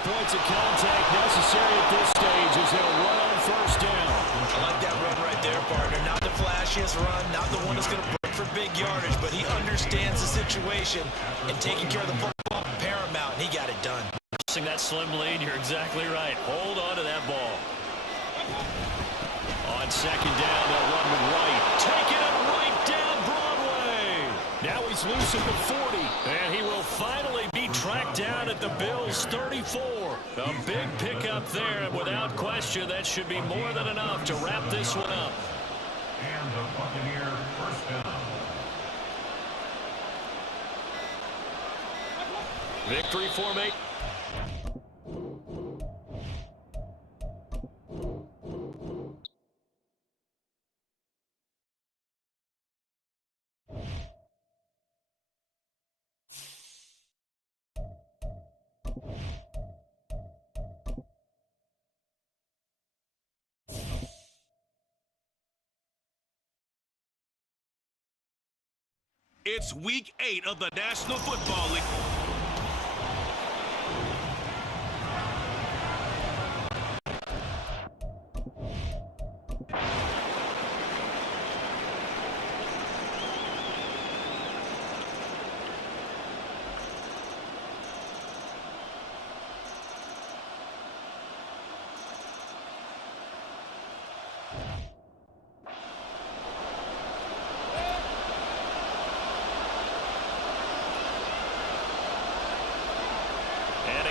Points of contact necessary at this stage as they'll run on first down. I like that run right there, partner. Not the flashiest run, not the one that's going to break for big yardage, but he understands the situation, and taking care of the football paramount, and he got it done. That slim lead, you're exactly right. Hold on to that ball. On second down, they'll run with White. Taking it right down Broadway. Now he's loose at the 40, and he will finally be tracked down at the Bills' 34. A big pickup there, and without question, that should be more than enough to wrap this one up. And the Buccaneer first down. Victory formation. It's week 8 of the National Football League.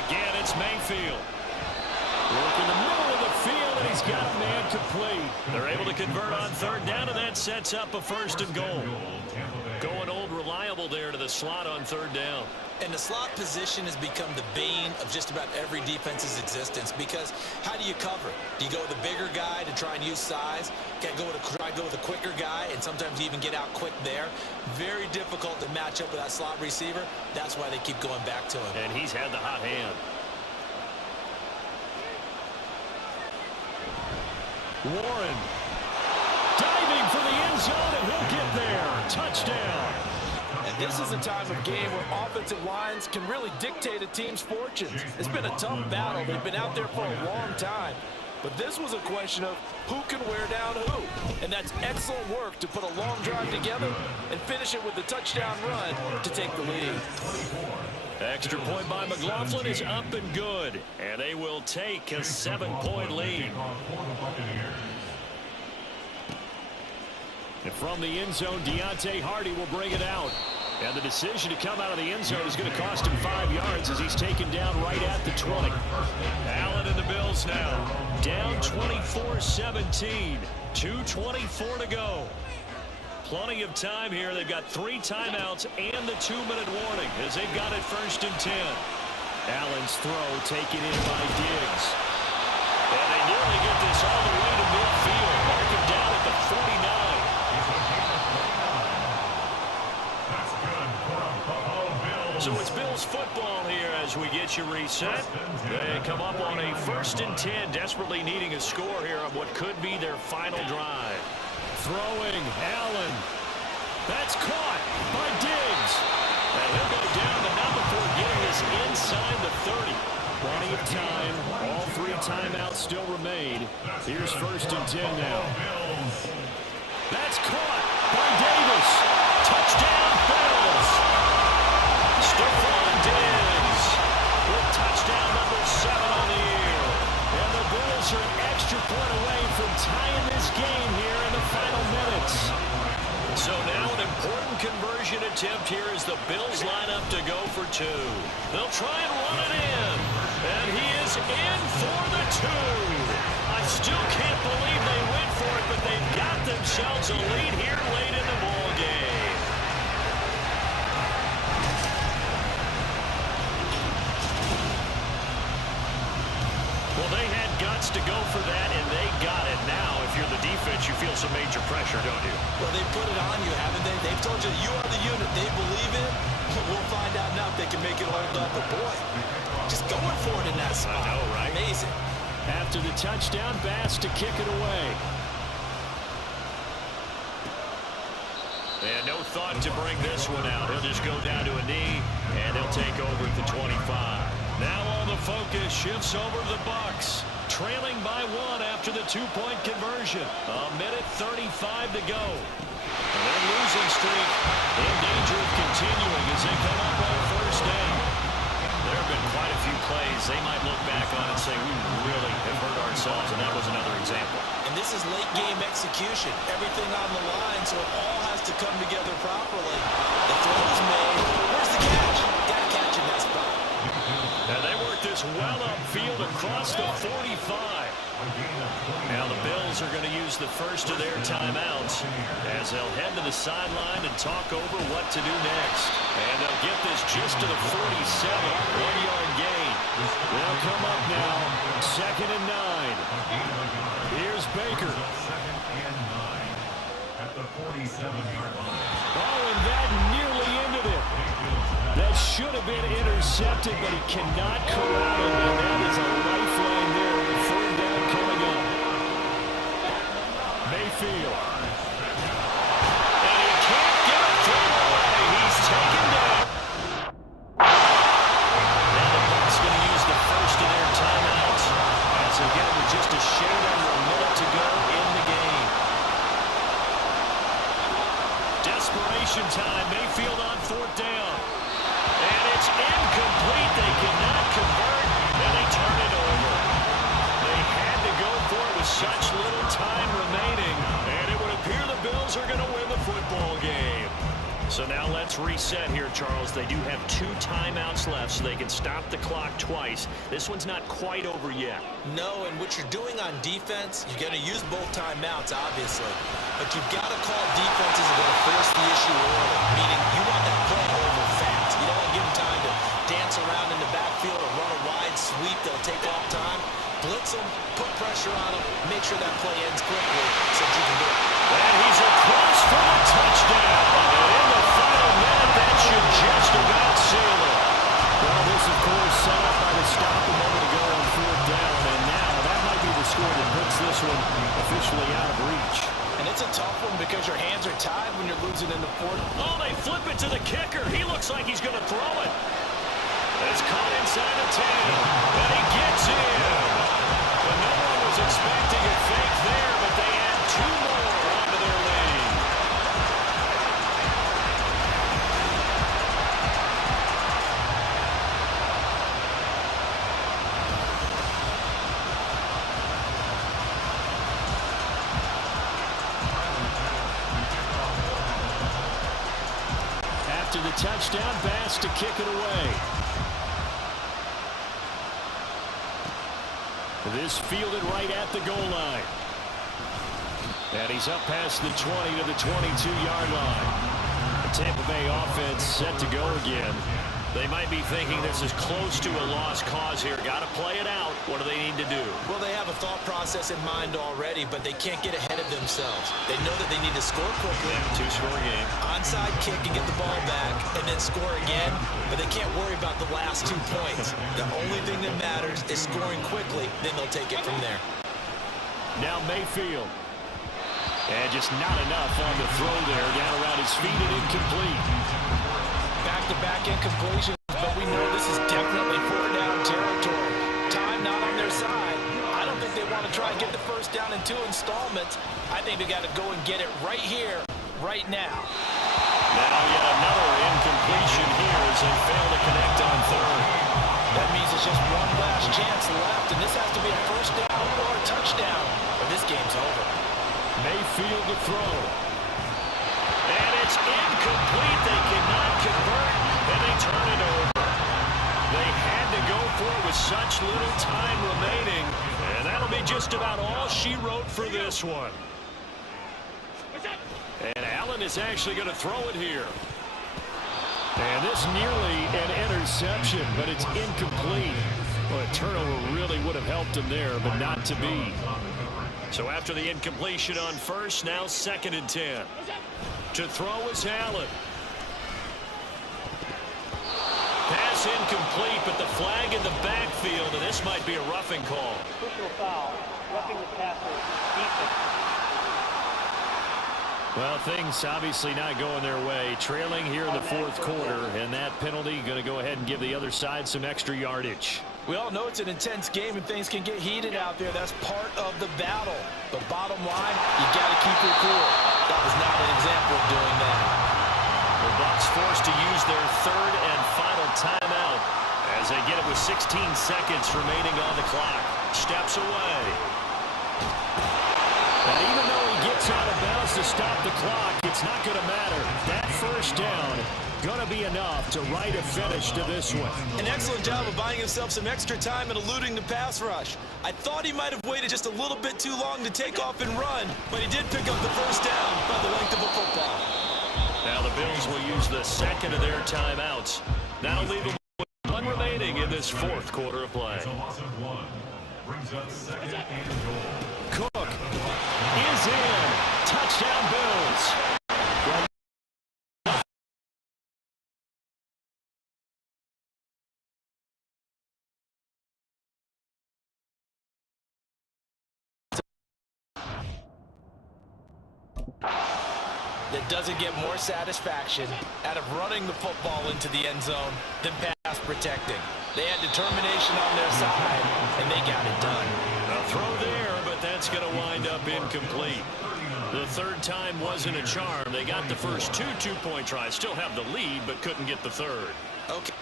Again, it's Mayfield. Work in the middle of the field, and he's got a man complete. They're able to convert on third down, and that sets up a first and goal. Going old reliable there to the slot on third down. And the slot position has become the bane of just about every defense's existence, because how do you cover? Do you go with a bigger guy to try and use size? Try to go with a quicker guy, and sometimes you even get out quick there. Very difficult to match up with that slot receiver. That's why they keep going back to him. And he's had the hot hand. Warren diving for the end zone, and he'll get there. Touchdown. And this is a time of game where offensive lines can really dictate a team's fortunes. It's been a tough battle. They've been out there for a long time. But this was a question of who can wear down who. And that's excellent work to put a long drive together and finish it with a touchdown run to take the lead. Extra point by McLaughlin is up and good. And they will take a 7-point lead. And from the end zone, Deontay Hardy will bring it out. And the decision to come out of the end zone is going to cost him 5 yards as he's taken down right at the 20. Allen and the Bills now down 24-17. 2:24 to go. Plenty of time here. They've got 3 timeouts and the 2-minute warning as they've got it 1st and 10. Allen's throw taken in by Diggs. And they nearly get this all the way to midfield. Mark him down at the 49. So it's Bills football here as we get you reset. They come up on a 1st and 10, desperately needing a score here on what could be their final drive. Throwing, Allen. That's caught by Diggs. And he'll go down the number before getting this inside the 30. Plenty of time. All 3 timeouts still remain. Here's 1st and 10 now. That's caught by Davis. Touchdown, conversion attempt here as the Bills line up to go for two. They'll try and run it in. And he is in for the two. I still can't believe they went for it, but they've got themselves a lead here late in the ball game. Well, they had guts to go for that, and they got it. Now, if you're the defense, you feel some major pressure, don't you? Well, they put it on you, haven't they? They've told you you are the unit they believe in. We'll find out now if they can make it hold up. But, boy, just going for it in that spot. I know, right? Amazing. After the touchdown, Bass to kick it away. And no thought to bring this one out. He'll just go down to a knee, and he'll take over at the 25. Now all the focus shifts over to the Bucs, trailing by one after the two-point conversion. A minute 35 to go. And their losing streak in danger of continuing as they come up on first down. There have been quite a few plays they might look back on and say, we really have hurt ourselves, and that was another example. And this is late-game execution. Everything on the line, so it all has to come together properly. The throw's made. Where's the catch? Got to catch in that spot. And they work this well upfield across the 45. Now the Bills are going to use the first of their timeouts as they'll head to the sideline and talk over what to do next. And they'll get this just to the 47, 1-yard gain. They'll come up now, 2nd and 9. Here's Baker. At the 47-yard line. Oh, and that nearly ended it. That should have been intercepted, but he cannot corral it, and that is a lifeline there with 3rd down coming up. Mayfield. And he can't get a throw away. He's taken down. Now the Bucs going to use the first of their timeouts as they get it with just a shade under a minute to go in the game. Desperation time. Mayfield on 4th down. And it's incomplete. They cannot convert, and they turn it over. They had to go for it with such little time remaining, and it would appear the Bills are going to win the football game. So now let's reset here, Charles. They do have 2 timeouts left, so they can stop the clock twice. This one's not quite over yet. No, and what you're doing on defense, you're going to use both timeouts, obviously. But you've got to call defenses that are going to force the issue early, meaning you want that play over fast. You don't want to give them time to dance around in the backfield or run a wide sweep that'll take off time. Blitz them, put pressure on them, make sure that play ends quickly so that you can do it. And he's across for a touchdown. And in the final minute, that should just about seal it. Well, this, of course, set up by the stop a moment ago on 4th down. And now that might be the score that puts this one officially out of reach. And it's a tough one because your hands are tied when you're losing in the 4th. Oh, they flip it to the kicker. He looks like he's going to throw it. It's caught inside the 10. And he gets in. But no one was expecting a fake there, but they add 2 more onto their lead. After the touchdown, Bass to kick it away. This fielded right at the goal line. And he's up past the 20 to the 22-yard line. The Tampa Bay offense set to go again. They might be thinking this is close to a lost cause here. Got to play it out. What do they need to do? Well, they have a thought process in mind already, but they can't get ahead of themselves. They know that they need to score quickly. Yeah, 2-score game. Onside kick and get the ball back, and then score again. But they can't worry about the last 2 points. The only thing that matters is scoring quickly. Then they'll take it from there. Now Mayfield. And just not enough on the throw there. Down around his feet and incomplete. Back-to-back incompletions, but we know this is definitely 4th-down territory. Time not on their side. I don't think they want to try and get the first down in 2 installments. I think they got to go and get it right here, right now. Now yet another incompletion here as they fail to connect on 3rd. That means it's just one last chance left, and this has to be a first down or a touchdown, or this game's over. Mayfield to throw. And it's incomplete. such little time remaining, and that'll be just about all she wrote for this one. And Allen is actually going to throw it here. And this nearly an interception, but it's incomplete. Well, a turnover really would have helped him there, but not to be. So after the incompletion on first, now 2nd and 10. To throw is Allen. Pass incomplete, but the flag in the backfield, and this might be a roughing call. Personal foul, roughing the passer, defense. Well, things obviously not going their way. Trailing here in the 4th quarter, and that penalty going to go ahead and give the other side some extra yardage. We all know it's an intense game and things can get heated out there. That's part of the battle. But bottom line, you got to keep your cool. That was not an example of doing that. The Bucs forced to use their 3rd and final timeout as they get it with 16 seconds remaining on the clock. Steps away. And even though he gets out of bounds to stop the clock, it's not going to matter. That first down going to be enough to write a finish to this one. An excellent job of buying himself some extra time and eluding the pass rush. I thought he might have waited just a little bit too long to take off and run, but he did pick up the first down by the length of a football. Now the Bills will use the 2nd of their timeouts. That'll leave them with 1 remaining in this 4th quarter of play. It's a loss of 1. Brings up 2nd and goal. Cook is in. Touchdown Bills. That doesn't get more satisfaction out of running the football into the end zone than pass protecting. They had determination on their side, and they got it done. A throw there, but that's going to wind up incomplete. The 3rd time wasn't a charm. They got the first 2 two-point tries. Still have the lead, but couldn't get the 3rd. Okay.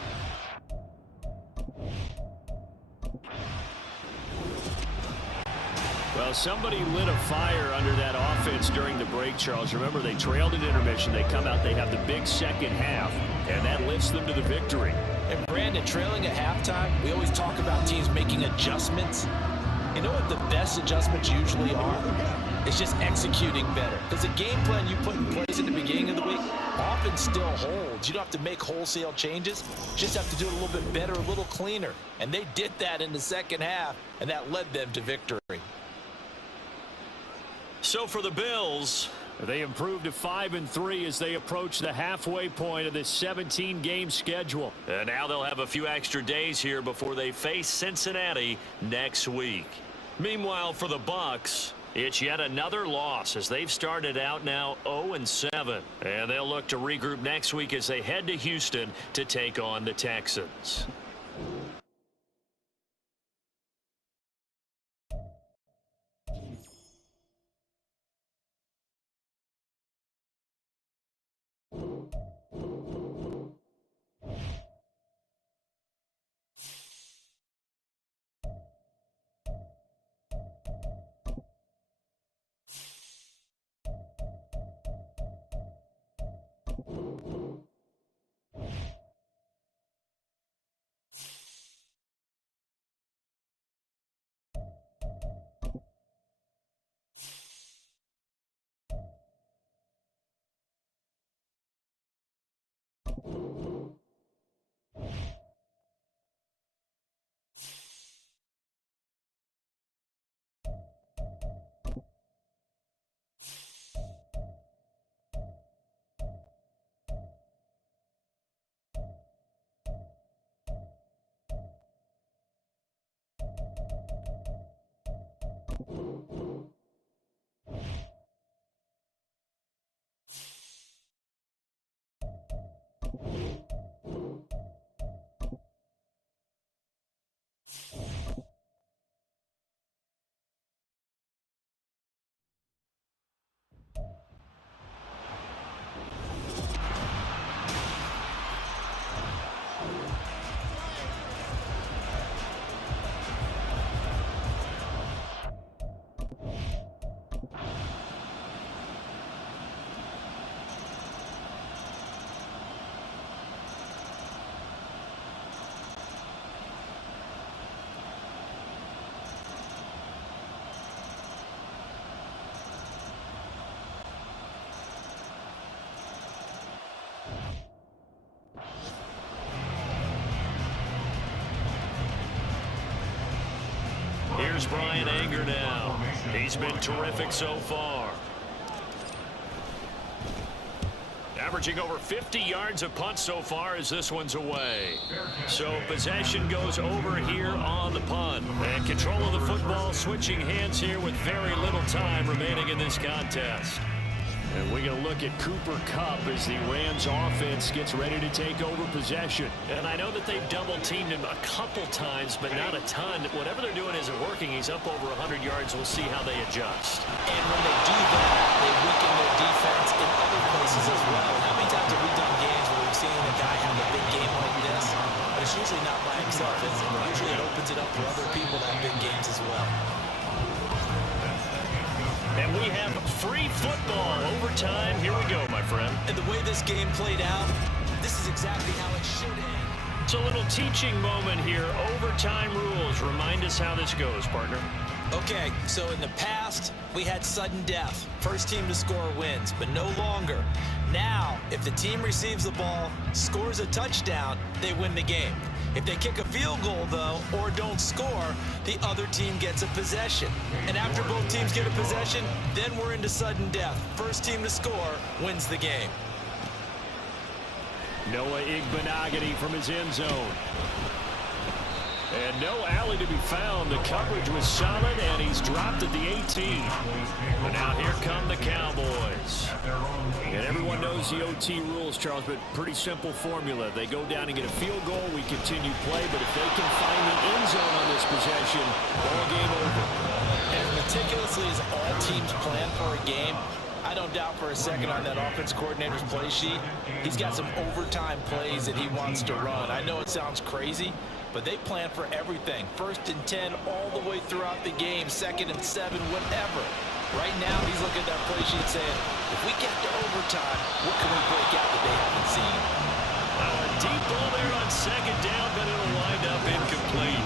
Well, somebody lit a fire under that offense during the break, Charles. Remember, they trailed at intermission. They come out, they have the big second half, and that lifts them to the victory. And Brandon, trailing at halftime, we always talk about teams making adjustments. You know what the best adjustments usually are? It's just executing better. Because the game plan you put in place at the beginning of the week often still holds. You don't have to make wholesale changes. You just have to do it a little bit better, a little cleaner. And they did that in the second half, and that led them to victory. So for the Bills, they improved to 5-3 as they approach the halfway point of this 17-game schedule. And now they'll have a few extra days here before they face Cincinnati next week. Meanwhile, for the Bucs, it's yet another loss as they've started out now 0-7. And they'll look to regroup next week as they head to Houston to take on the Texans. Here's Brian Anger now. He's been terrific so far. Averaging over 50 yards a punt so far as this one's away. So possession goes over here on the punt. And control of the football switching hands here with very little time remaining in this contest. And we're going to look at Cooper Kupp as the Rams offense gets ready to take over possession. And I know that they've double-teamed him a couple times, but not a ton. Whatever they're doing isn't working. He's up over 100 yards. We'll see how they adjust. And when they do that, they weaken their defense in other places as well. How many times have we done games where we've seen a guy have a big game like this? But it's usually not by himself, is it? Usually it opens it up for other people to have big games as well. And we have free football overtime. Here we go, my friend. And the way this game played out, this is exactly how it should end. It's a little teaching moment here. Overtime rules. Remind us how this goes, partner. Okay, so in the past, we had sudden death. First team to score wins, but no longer. Now, if the team receives the ball, scores a touchdown, they win the game. If they kick a field goal, though, or don't score, the other team gets a possession. And after both teams get a possession, then we're into sudden death. First team to score wins the game. Noah Igbenogany from his end zone. And no alley to be found. The coverage was solid, and he's dropped at the 18. But now here come the Cowboys. And everyone knows the OT rules, Charles, but pretty simple formula. They go down and get a field goal, we continue play, but if they can find the end zone on this possession, ball game over. As meticulously as all teams plan for a game, I don't doubt for a second on that offense coordinator's play sheet, he's got some overtime plays that he wants to run. I know it sounds crazy, but they plan for everything. 1st and 10 all the way throughout the game, 2nd and 7, whatever. Right now, he's looking at that play sheet saying, if we get to overtime, what can we break out that they haven't seen? A deep ball there on 2nd down, but it'll wind up incomplete.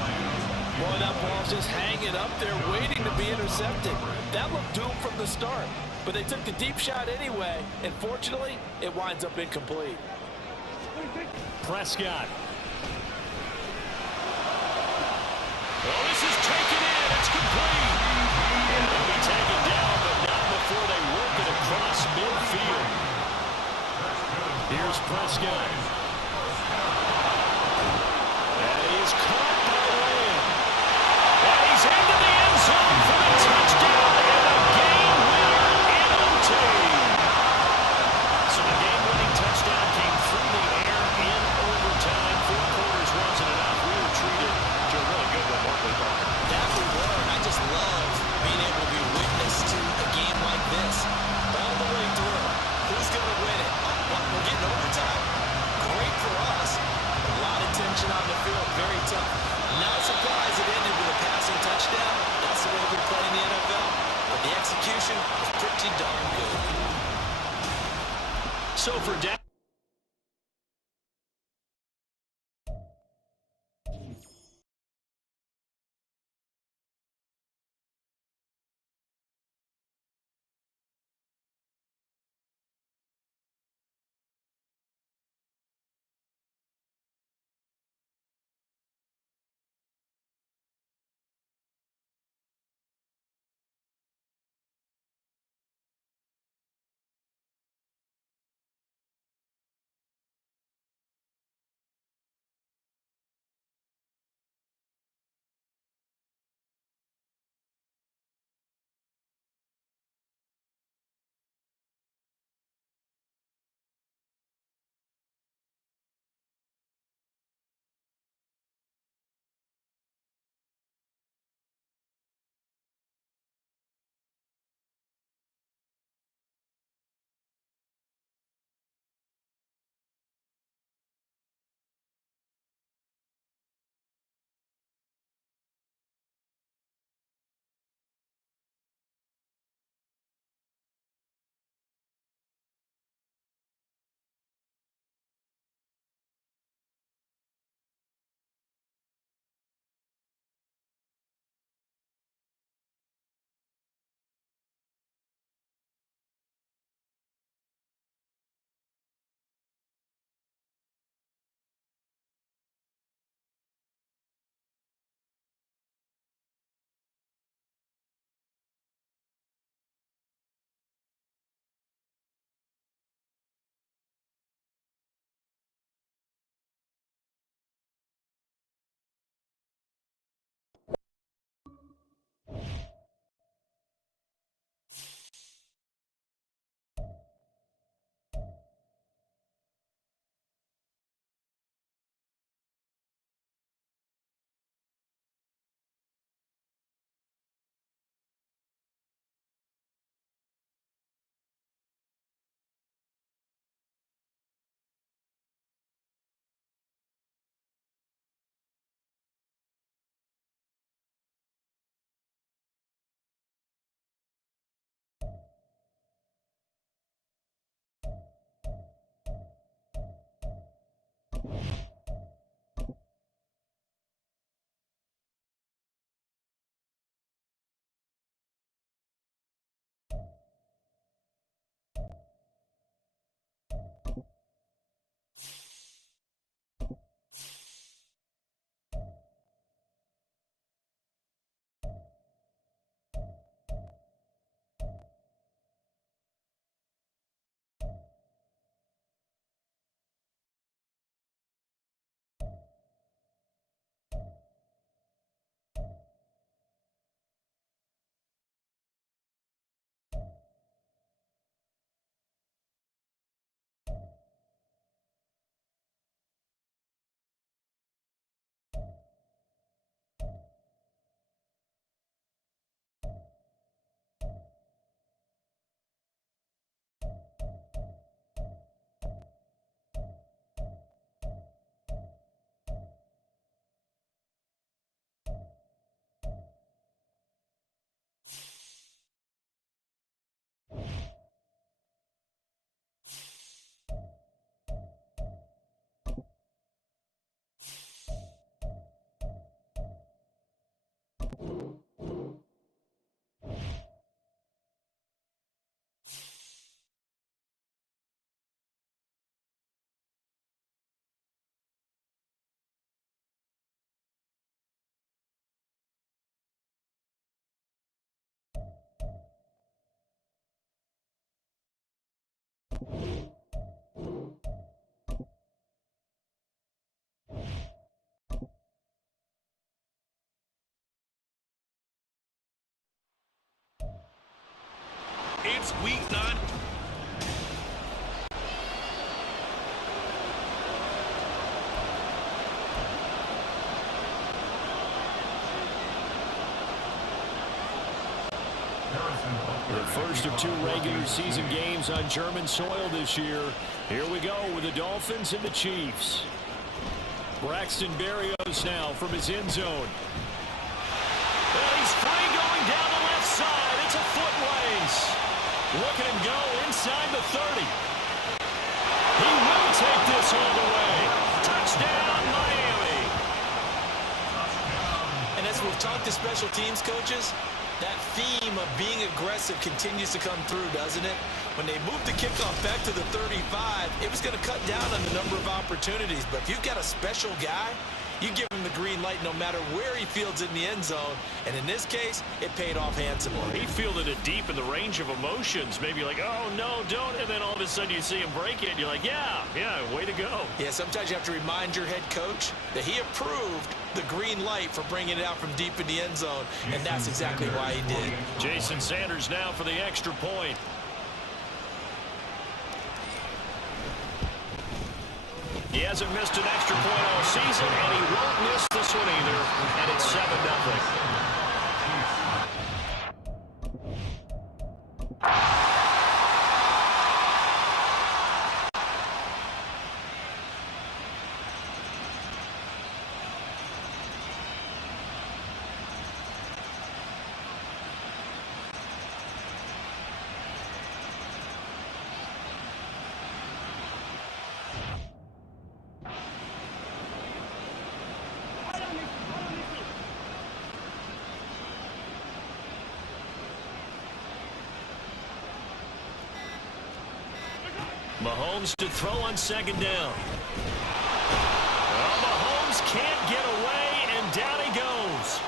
Boy, that ball's just hanging up there, waiting to be intercepted. That looked doomed from the start, but they took the deep shot anyway, and fortunately, it winds up incomplete. Prescott. Oh, this is taken in. It's complete. And they'll be taken down, but not before they work it across midfield. Here's Prescott. And he is caught by Lamb. And he's into the end zone for the touchdown and a game winner in OT. So the game-winning touchdown came through the air in overtime. 4 quarters wasn't enough. We were treated to a really good one, weren't we, Parker? That we were, and I just love being able to be witness to a game like this. All the way through. Who's going to win it? We're getting overtime. Great for us. A lot of tension on the field. Very tough. Not surprised it ended with a passing touchdown. That's the way we play in the NFL. But the execution was pretty darn good. So for down. It's Week 9. The first of 2 regular season games on German soil this year. Here we go with the Dolphins and the Chiefs. Braxton Berrios now from his end zone. And he's free going down the left side. It's a foot race. Look at him go inside the 30. He will take this all the way. Touchdown, Miami. And as we've talked to special teams coaches, that theme of being aggressive continues to come through, doesn't it? When they moved the kickoff back to the 35, it was going to cut down on the number of opportunities. But if you've got a special guy, you give him the green light no matter where he fields in the end zone. And in this case, it paid off handsomely. He fielded it deep in the range of emotions. Maybe like, oh, no, don't. And then all of a sudden you see him break it. And you're like, yeah, way to go. Yeah, sometimes you have to remind your head coach that he approved the green light for bringing it out from deep in the end zone. And that's exactly why he did. Jason Sanders now for the extra point. He hasn't missed an extra point all season, and he won't miss this one either. And it's 7-0. Mahomes to throw on second down. Well, Mahomes can't get away, and down he goes.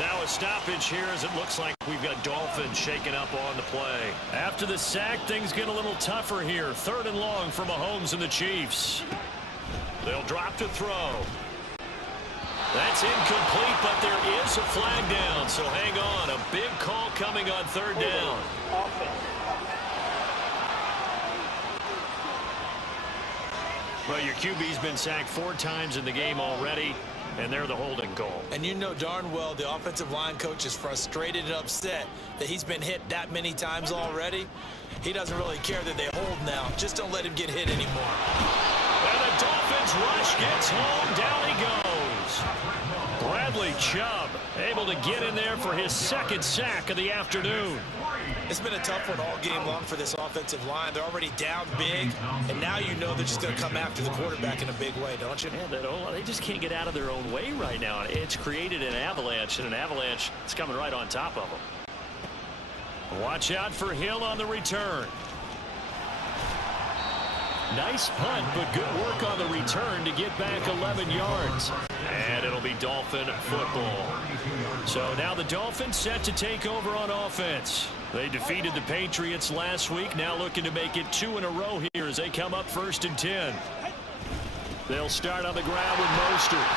Now a stoppage here as it looks like we've got Dolphins shaking up on the play. After the sack, things get a little tougher here. 3rd and long for Mahomes and the Chiefs. They'll drop to throw. That's incomplete, but there is a flag down, so hang on. A big call coming on 3rd down. Well, your QB's been sacked 4 times in the game already, and they're the holding call. And you know darn well the offensive line coach is frustrated and upset that he's been hit that many times already. He doesn't really care that they hold now. Just don't let him get hit anymore. And the Dolphins rush gets home. Down he goes. Bradley Chubb able to get in there for his 2nd sack of the afternoon. It's been a tough one all game long for this offensive line. They're already down big, and now you know they're just going to come after the quarterback in a big way, don't you? Yeah, they just can't get out of their own way right now. It's created an avalanche, and an avalanche is coming right on top of them. Watch out for Hill on the return. Nice punt, but good work on the return to get back 11 yards. And it'll be Dolphin football. So now the Dolphins set to take over on offense. They defeated the Patriots last week, now looking to make it 2 in a row here as they come up 1st and 10. They'll start on the ground with Mostert.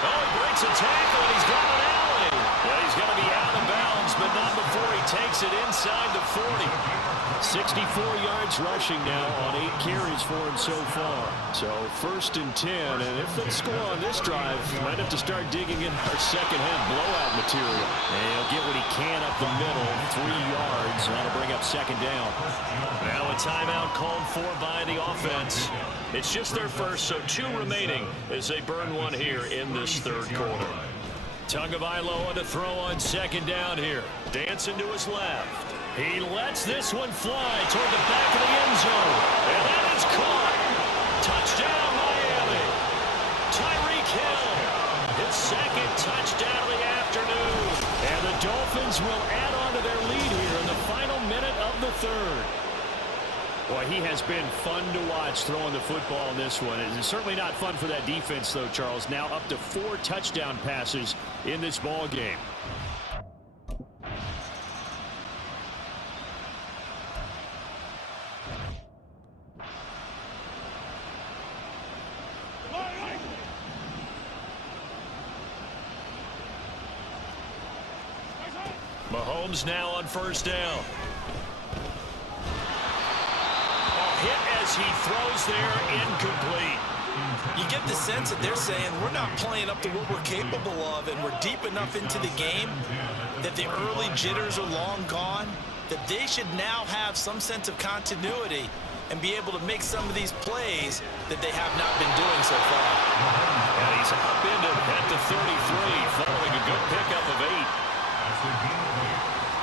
Oh, he breaks a tackle, and he's got an alley. Well, he's going to be out of bounds, but not before he takes it inside the 40. 64 yards rushing now on 8 carries for him so far. So 1st and 10, and if they score on this drive, might have to start digging in our second-half blowout material. And he'll get what he can up the middle, 3 yards, and that'll bring up 2nd down. Now a timeout called for by the offense. It's just their first, so 2 remaining as they burn one here in this 3rd quarter. Tagovailoa to throw on 2nd down here. Dancing to his left. He lets this one fly toward the back of the end zone. And that is caught. Touchdown, Miami. Tyreek Hill. His 2nd touchdown of the afternoon. And the Dolphins will add on to their lead here in the final minute of the 3rd. Boy, he has been fun to watch throwing the football in this one. It's certainly not fun for that defense, though, Charles. Now up to 4 touchdown passes in this ball game. Mahomes now on first down. Hit as he throws there, incomplete. You get the sense that they're saying we're not playing up to what we're capable of, and we're deep enough into the game that the early jitters are long gone, that they should now have some sense of continuity and be able to make some of these plays that they have not been doing so far. And he's upended at the 33, following a good pickup of 8. That's the game away.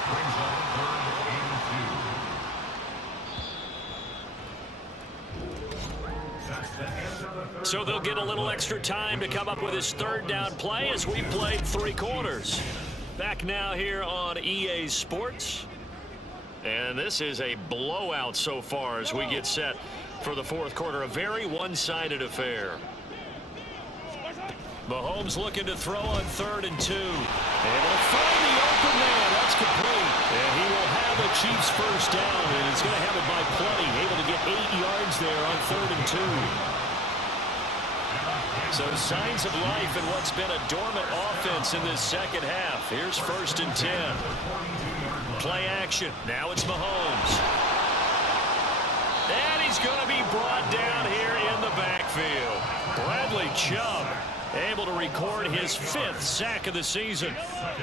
Brings up third and 2. So they'll get a little extra time to come up with his third down play as we played 3 quarters. Back now here on EA Sports. And this is a blowout so far as we get set for the fourth quarter. A very one-sided affair. Mahomes looking to throw on 3rd and 2. Able to find the open man. That's complete. And he will have the Chiefs first down. And he's going to have it by plenty. Able to get 8 yards there on 3rd and 2. So signs of life in what's been a dormant offense in this second half. Here's 1st and 10. Play action. Now it's Mahomes. And he's going to be brought down here in the backfield. Bradley Chubb able to record his 5th sack of the season.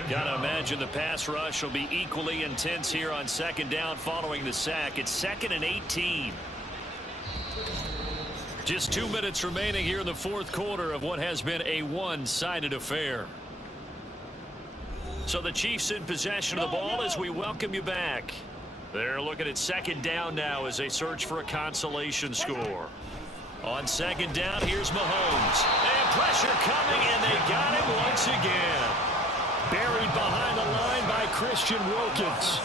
Got to imagine the pass rush will be equally intense here on 2nd down following the sack. It's 2nd and 18. Just 2 minutes remaining here in the fourth quarter of what has been a one-sided affair. So the Chiefs in possession of the ball as we welcome you back. They're looking at 2nd down now as they search for a consolation score. On 2nd down, here's Mahomes. And pressure coming, and they got him once again. Buried behind the line by Christian Wilkins.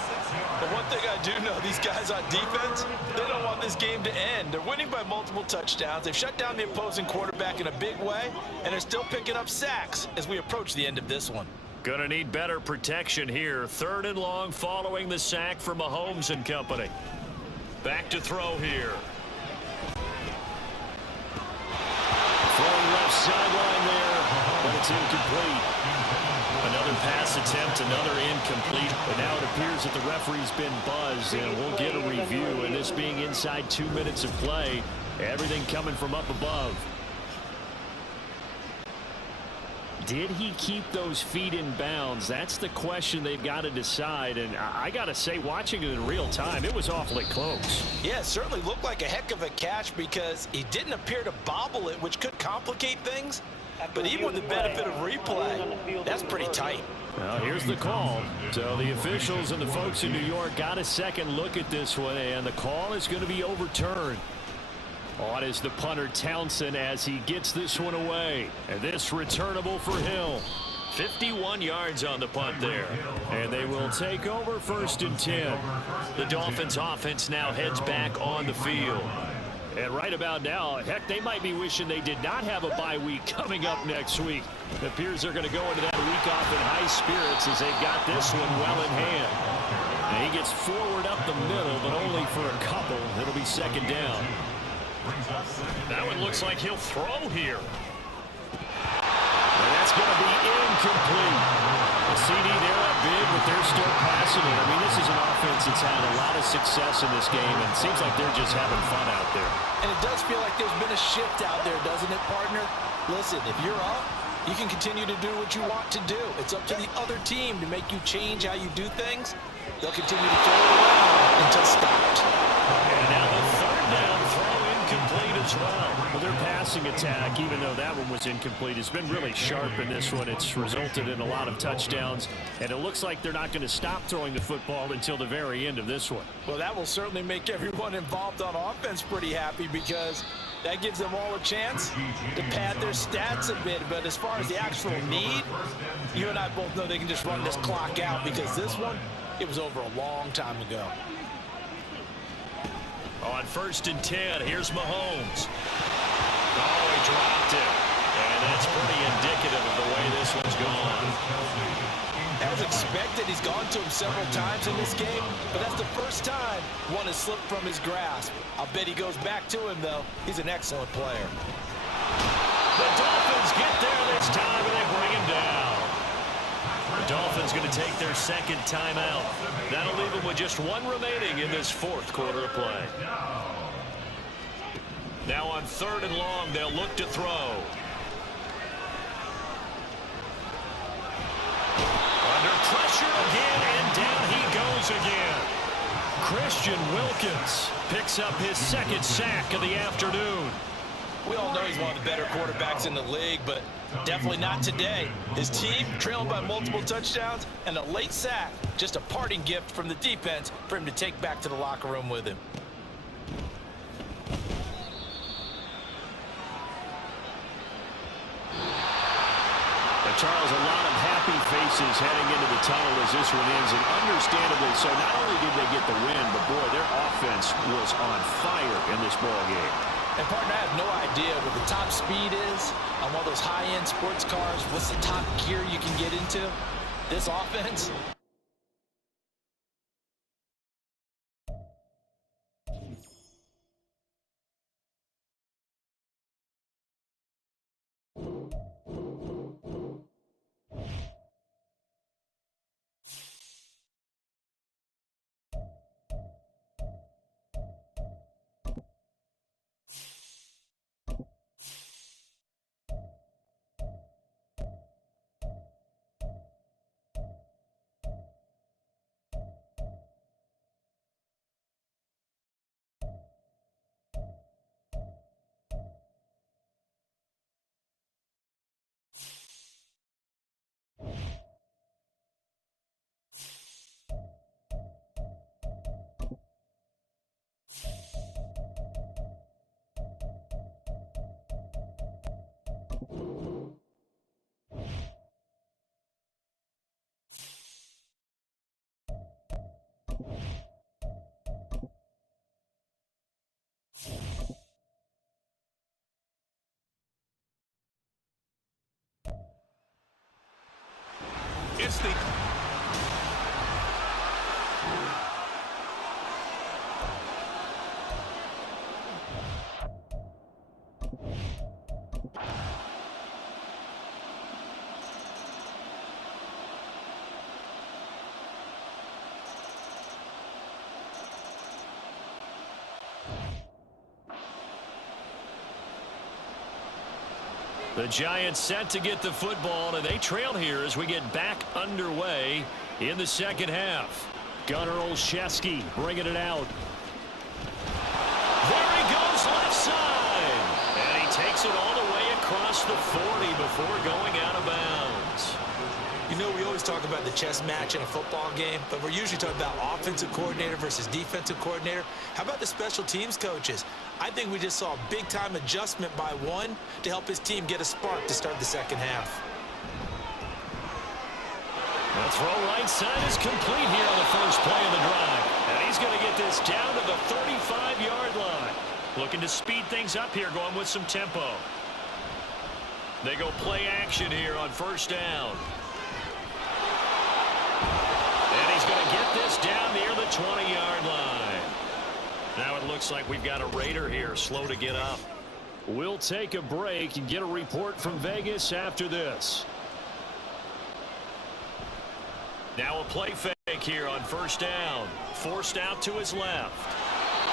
But one thing I do know, these guys on defense, they don't want this game to end. They're winning by multiple touchdowns. They've shut down the opposing quarterback in a big way, and they're still picking up sacks as we approach the end of this one. Gonna need better protection here. 3rd and long following the sack for Mahomes and company. Back to throw here. Throwing left sideline there, but it's incomplete. Another pass attempt, another incomplete. But now it appears that the referee's been buzzed, and we'll get a review. And this being inside 2 minutes of play, everything coming from up above. Did he keep those feet in bounds? That's the question they've got to decide. And I got to say, watching it in real time, it was awfully close. Yeah, it certainly looked like a heck of a catch because he didn't appear to bobble it, which could complicate things. But even with the benefit of replay, that's pretty tight. Well, here's the call. So the officials and the folks in New York got a second look at this one, and the call is going to be overturned. On is the punter Townsend as he gets this one away. And this returnable for Hill. 51 yards on the punt there. And they will take over 1st and 10. The Dolphins offense now heads back on the field. And right about now, heck, they might be wishing they did not have a bye week coming up next week. It appears they're going to go into that week off in high spirits as they've got this one well in hand. And he gets forward up the middle, but only for a couple. It'll be 2nd down. That one looks like he'll throw here. And that's going to be incomplete. The CD, they're up big, but they're still passing it. I mean, this is an offense that's had a lot of success in this game, and it seems like they're just having fun out there. And it does feel like there's been a shift out there, doesn't it, partner? Listen, if you're up, you can continue to do what you want to do. It's up to the other team to make you change how you do things. They'll continue to throw it around until stopped. And now the 3rd down throw incomplete as well. Well, their passing attack, even though that one was incomplete, has been really sharp in this one. It's resulted in a lot of touchdowns, and it looks like they're not going to stop throwing the football until the very end of this one. Well, that will certainly make everyone involved on offense pretty happy because that gives them all a chance to pad their stats a bit. But as far as the actual need, you and I both know they can just run this clock out because this one, it was over a long time ago. On 1st and 10, here's Mahomes. Oh, he dropped it. And that's pretty indicative of the way this one's gone. As expected, he's gone to him several times in this game, but that's the first time one has slipped from his grasp. I'll bet he goes back to him, though. He's an excellent player. The Dolphins get there this time, and they bring him down. Dolphins going to take their second timeout. That'll leave them with just one remaining in this fourth quarter of play. Now on 3rd and long, they'll look to throw. Under pressure again, and down he goes again. Christian Wilkins picks up his second sack of the afternoon. We all know he's one of the better quarterbacks in the league, but definitely not today. His team trailing by multiple touchdowns and a late sack. Just a parting gift from the defense for him to take back to the locker room with him. Charles, a lot of happy faces heading into the tunnel as this one ends, and understandably so. Not only did they get the win, but boy, their offense was on fire in this ball game. And partner, I have no idea what the top speed is on one of those high-end sports cars. What's the top gear you can get into? This offense. It's the... The Giants set to get the football, and they trail here as we get back underway in the second half. Gunnar Olszewski bringing it out. There he goes left side. And he takes it all the way across the 40 before going out of bounds. You know, we always talk about the chess match in a football game, but we're usually talking about offensive coordinator versus defensive coordinator. How about the special teams coaches? I think we just saw a big-time adjustment by one to help his team get a spark to start the second half. The throw right side is complete here on the first play of the drive. And he's going to get this down to the 35-yard line. Looking to speed things up here, going with some tempo. They go play action here on first down. And he's going to get this down near the 20-yard line. Now it looks like we've got a Raider here, slow to get up. We'll take a break and get a report from Vegas after this. Now a play fake here on first down. Forced out to his left.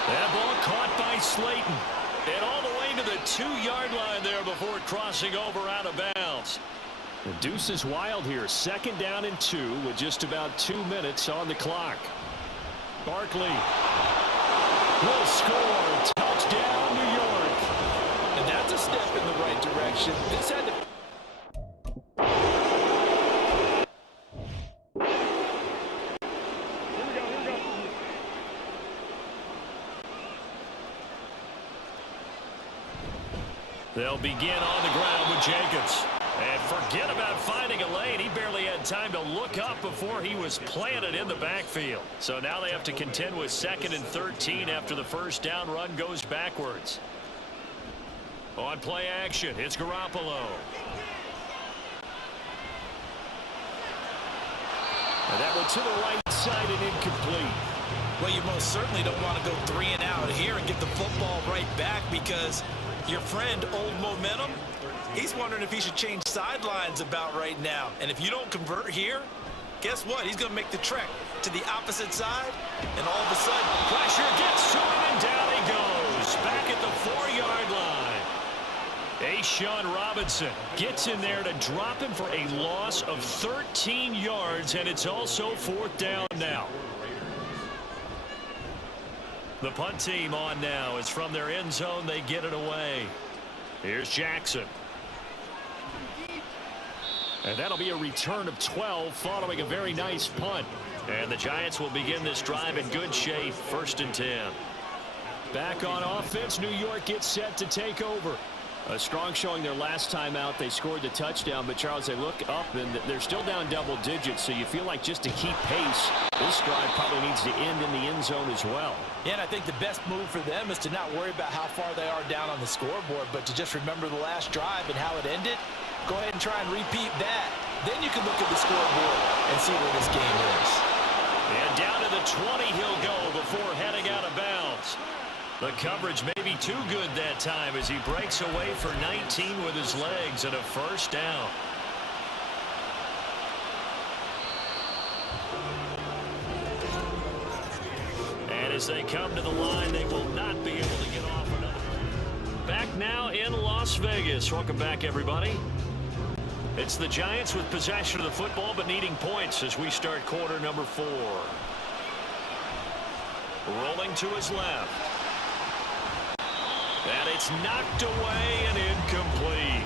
That ball caught by Slayton. And all the way to the 2-yard line there before crossing over out of bounds. The deuce is wild here. Second down and 2 with just about 2 minutes on the clock. Barkley will score. Touchdown, New York. And that's a step in the right direction. This had to... They'll begin on the ground with Jacobs. And forget about finding a lane. He barely had time to look up before he was planted in the backfield. So now they have to contend with 2nd and 13 after the first down run goes backwards. On play action, it's Garoppolo. And that one to the right side and incomplete. Well, you most certainly don't want to go 3 and out here and get the football right back, because your friend, Old Momentum, he's wondering if he should change sidelines about right now. And if you don't convert here, guess what? He's going to make the trek to the opposite side, and all of a sudden, Pressure gets to him, and down he goes. Back at the 4-yard line. Sean Robinson gets in there to drop him for a loss of 13 yards, and it's also 4th down now. The punt team on now. It's from their end zone. They get it away. Here's Jackson. And that'll be a return of 12 following a very nice punt. And the Giants will begin this drive in good shape. 1st and 10. Back on offense, New York gets set to take over. A strong showing their last time out. They scored the touchdown, but Charles, they look up and they're still down double digits, so you feel like just to keep pace, this drive probably needs to end in the end zone as well. Yeah, and I think the best move for them is to not worry about how far they are down on the scoreboard, but to just remember the last drive and how it ended. Go ahead and try and repeat that. Then you can look at the scoreboard and see where this game is. And down to the 20 he'll go before heading out of bounds. The coverage may be too good that time as he breaks away for 19 with his legs and a 1st down. And as they come to the line, they will not be able to get off another. Back now in Las Vegas. Welcome back, everybody. It's the Giants with possession of the football but needing points as we start quarter number 4. Rolling to his left. And it's knocked away and incomplete.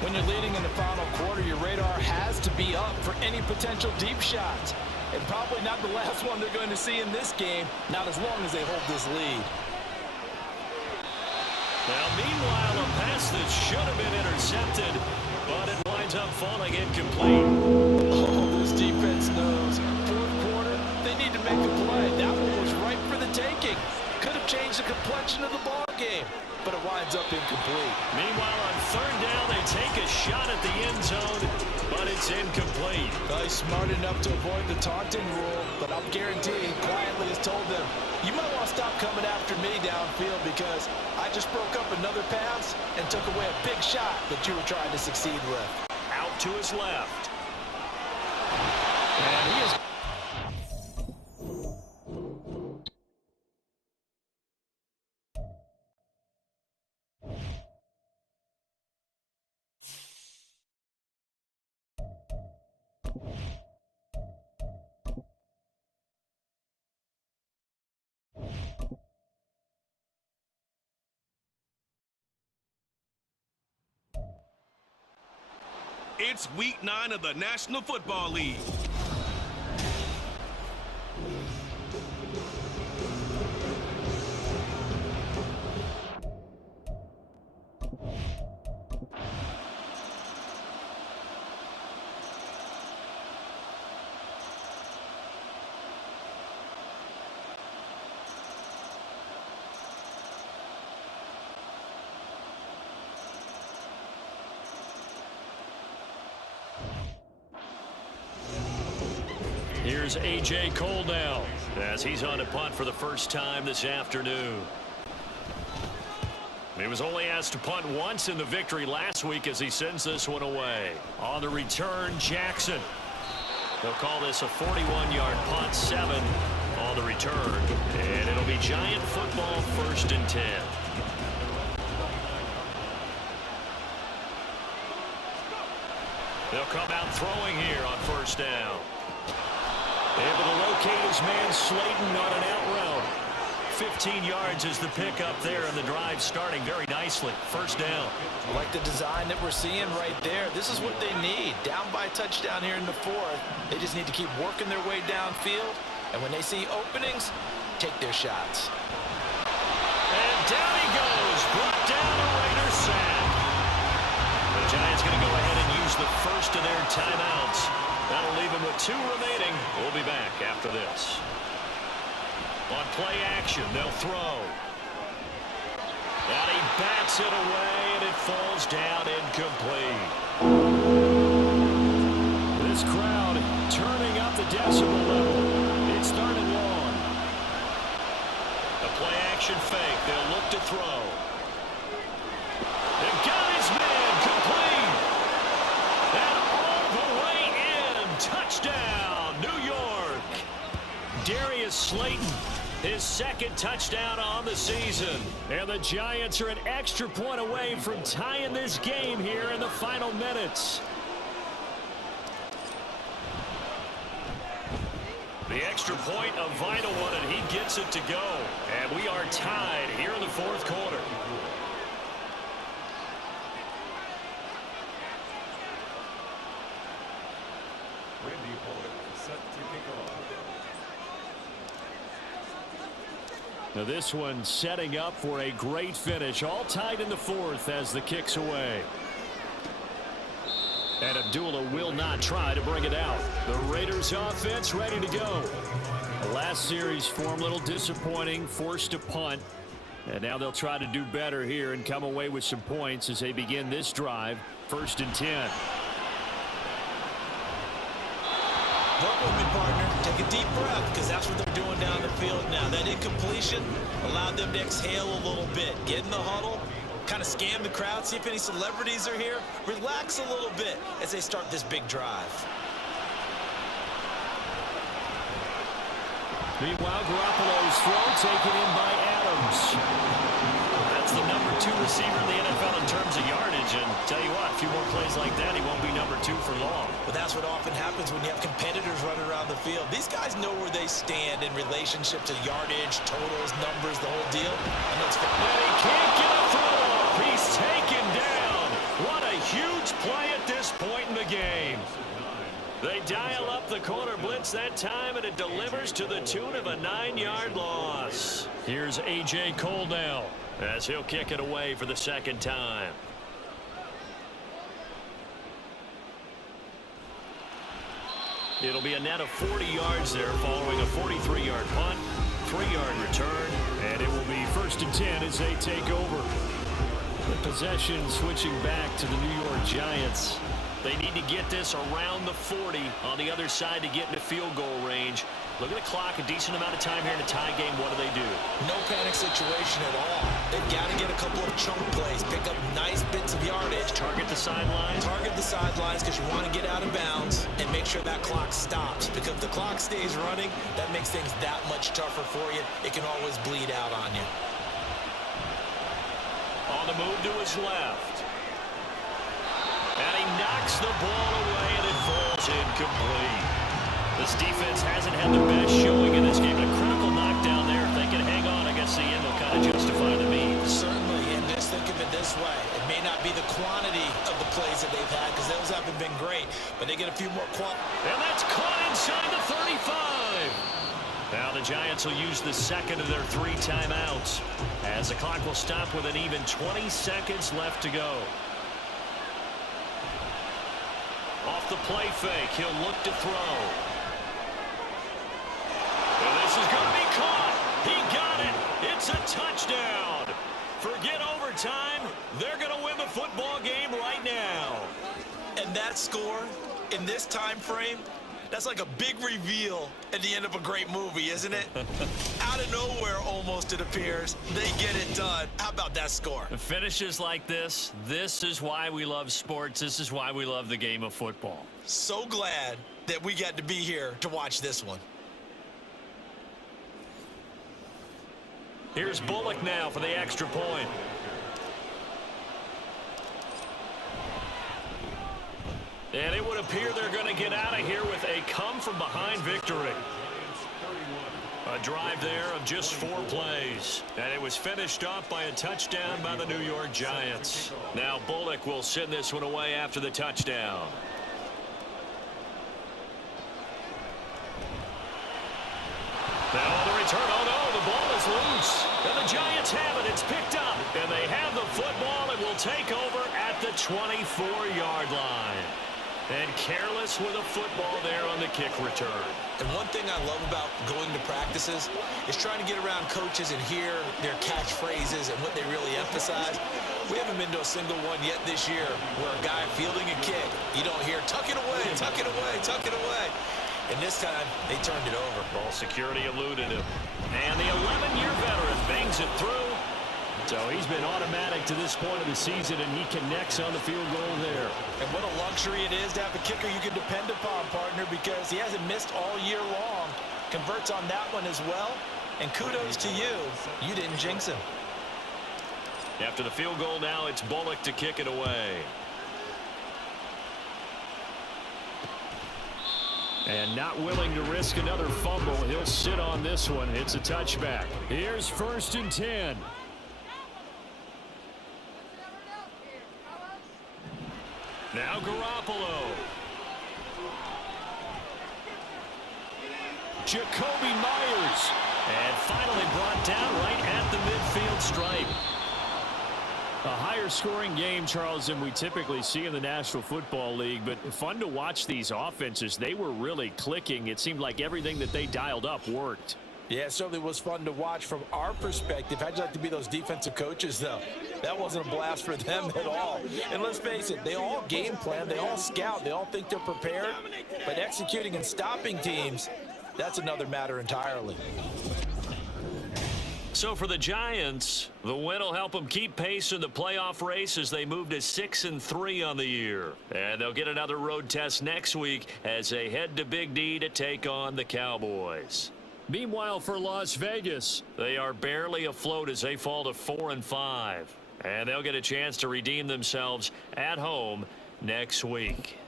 When you're leading in the final quarter, your radar has to be up for any potential deep shots. And probably not the last one they're going to see in this game, not as long as they hold this lead. Now, meanwhile, a pass that should have been intercepted, but it winds up falling incomplete. Oh, this defense knows. 4th quarter, they need to make a play. That one was ripe for the taking. Could have changed the complexion of the ball game, but it winds up incomplete. Meanwhile, on 3rd down, they take a shot at the end zone, but it's incomplete. He's smart enough to avoid the taunting rule, but I'm guaranteeing quietly has told them, you might want to stop coming after me downfield because I just broke up another pass and took away a big shot that you were trying to succeed with. Out to his left. And he is... It's week 9 of the National Football League. Here's A.J. Cole now as he's on a punt for the first time this afternoon. He was only asked to punt once in the victory last week as he sends this one away. On the return, Jackson. They'll call this a 41-yard punt, 7 on the return. And it'll be Giant football, 1st and 10. They'll come out throwing here on 1st down. Able to locate his man Slayton on an out route. 15 yards is the pickup there, and the drive starting very nicely. 1st down. I like the design that we're seeing right there. This is what they need. Down by a touchdown here in the 4th. They just need to keep working their way downfield. And when they see openings, take their shots. And down he goes. Brought down a Raider sack. The Giants going to go ahead and use the first of their timeouts. That'll leave him with 2 remaining. We'll be back after this. On play action, they'll throw. And he bats it away, and it falls down incomplete. This crowd turning up the decibel level. It's 3rd and long. A play action fake. They'll look to throw. They got his man complete. And all the way in. Touchdown. Darius Slayton, his second touchdown on the season. And the Giants are an extra point away from tying this game here in the final minutes. The extra point, a vital one, and he gets it to go. And we are tied here in the fourth quarter. Now this one setting up for a great finish. All tied in the fourth as the kick's away. And Abdullah will not try to bring it out. The Raiders offense ready to go. The last series form a little disappointing, forced a punt. And now they'll try to do better here and come away with some points as they begin this drive. 1st and 10. Work with me, partner. Take a deep breath, because that's what they're doing down the field now. That incompletion allowed them to exhale a little bit. Get in the huddle, kind of scan the crowd, see if any celebrities are here. Relax a little bit as they start this big drive. Meanwhile, Garoppolo's throw taken in by Adams. That's the number 2 receiver in the NFL in terms of yardage. And tell you what, a few more plays like that, he won't be number 2 for long. But that's what often happens when you have competitors running around the field. These guys know where they stand in relationship to yardage, totals, numbers, the whole deal. And he can't get a throw off. He's taken down. What a huge play at this point in the game. They dial up the corner blitz that time, and it delivers to the tune of a 9-yard loss. Here's A.J. Cole now as he'll kick it away for the second time. It'll be a net of 40 yards there following a 43-yard punt, 3-yard return, and it will be 1st and 10 as they take over. The possession switching back to the New York Giants. They need to get this around the 40 on the other side to get into field goal range. Look at the clock, a decent amount of time here in a tie game. What do? No panic situation at all. They've got to get a couple of chunk plays, pick up nice bits of yardage. Target the sidelines. Target the sidelines because you want to get out of bounds and make sure that clock stops. Because if the clock stays running, that makes things that much tougher for you. It can always bleed out on you. On the move to his left. And he knocks the ball away, and it falls incomplete. This defense hasn't had the best showing in this game. A critical knockdown there. If they can hang on, I guess the end will kind of justify the means. Certainly, and just think of it this way. It may not be the quantity of the plays that they've had, because those haven't been great, but they get a few more And that's caught inside the 35. Now the Giants will use the second of their 3 timeouts, as the clock will stop with an even 20 seconds left to go. Off the play fake, he'll look to throw. And this is going to be caught. He got it. It's a touchdown. Forget overtime. They're going to win the football game right now. And that score in this time frame, that's like a big reveal at the end of a great movie, isn't it? Out of nowhere, almost, it appears. They get it done. How about that score? Finishes like this is why we love sports. This is why we love the game of football. So glad that we got to be here to watch this one. Here's Bullock now for the extra point. And it would appear they're going to get out of here with a come-from-behind victory. A drive there of just 4 plays. And it was finished off by a touchdown by the New York Giants. Now Bullock will send this one away after the touchdown. Now on the return, oh no, the ball is loose. And the Giants have it, it's picked up. And they have the football and will take over at the 24-yard line. And careless with a football there on the kick return. And one thing I love about going to practices is trying to get around coaches and hear their catchphrases and what they really emphasize. We haven't been to a single one yet this year where a guy fielding a kick, you don't hear, tuck it away, tuck it away, tuck it away. And this time, they turned it over. Ball security eluded him. And the 11-year veteran bangs it through. So he's been automatic to this point of the season, and he connects on the field goal there. And what a luxury it is to have a kicker you can depend upon, partner, because he hasn't missed all year long. converts on that one as well. And kudos to you. You didn't jinx him. After the field goal now, it's Bullock to kick it away. And not willing to risk another fumble. He'll sit on this one. It's a touchback. Here's 1st and 10. Now Garoppolo. Jacoby Myers. And finally brought down right at the midfield stripe. A higher scoring game, Charles, than we typically see in the National Football League, but fun to watch these offenses. They were really clicking. It seemed like everything that they dialed up worked. Yeah, it certainly was fun to watch from our perspective. How'd you like to be those defensive coaches, though? That wasn't a blast for them at all. And let's face it, they all game plan, they all scout, they all think they're prepared, but executing and stopping teams, that's another matter entirely. So for the Giants, the win will help them keep pace in the playoff race as they move to 6-3 on the year. And they'll get another road test next week as they head to Big D to take on the Cowboys. Meanwhile, for Las Vegas, they are barely afloat as they fall to 4-5. And they'll get a chance to redeem themselves at home next week.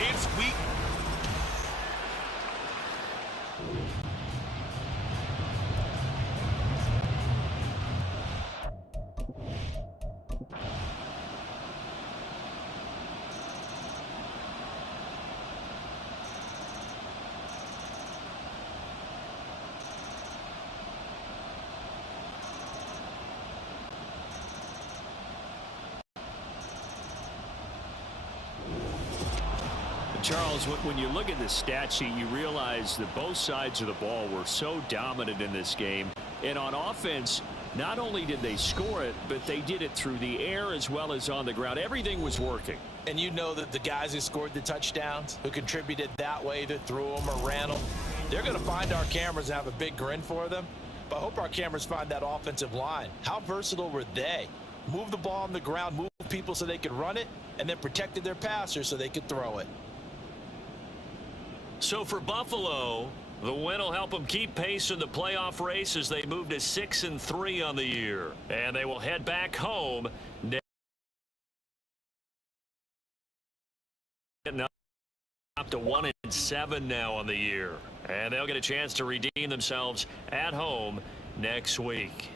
It's week. Charles, when you look at the stat sheet, you realize that both sides of the ball were so dominant in this game. And on offense, not only did they score it, but they did it through the air as well as on the ground. Everything was working. And you know that the guys who scored the touchdowns, who contributed that way, either threw them or ran them, they're going to find our cameras and have a big grin for them. But I hope our cameras find that offensive line. How versatile were they? Move the ball on the ground, move people so they could run it, and then protected their passers so they could throw it. So for Buffalo, the win will help them keep pace in the playoff race as they move to 6-3 on the year. And they will head back home. Up to 1-7 now on the year. And they'll get a chance to redeem themselves at home next week.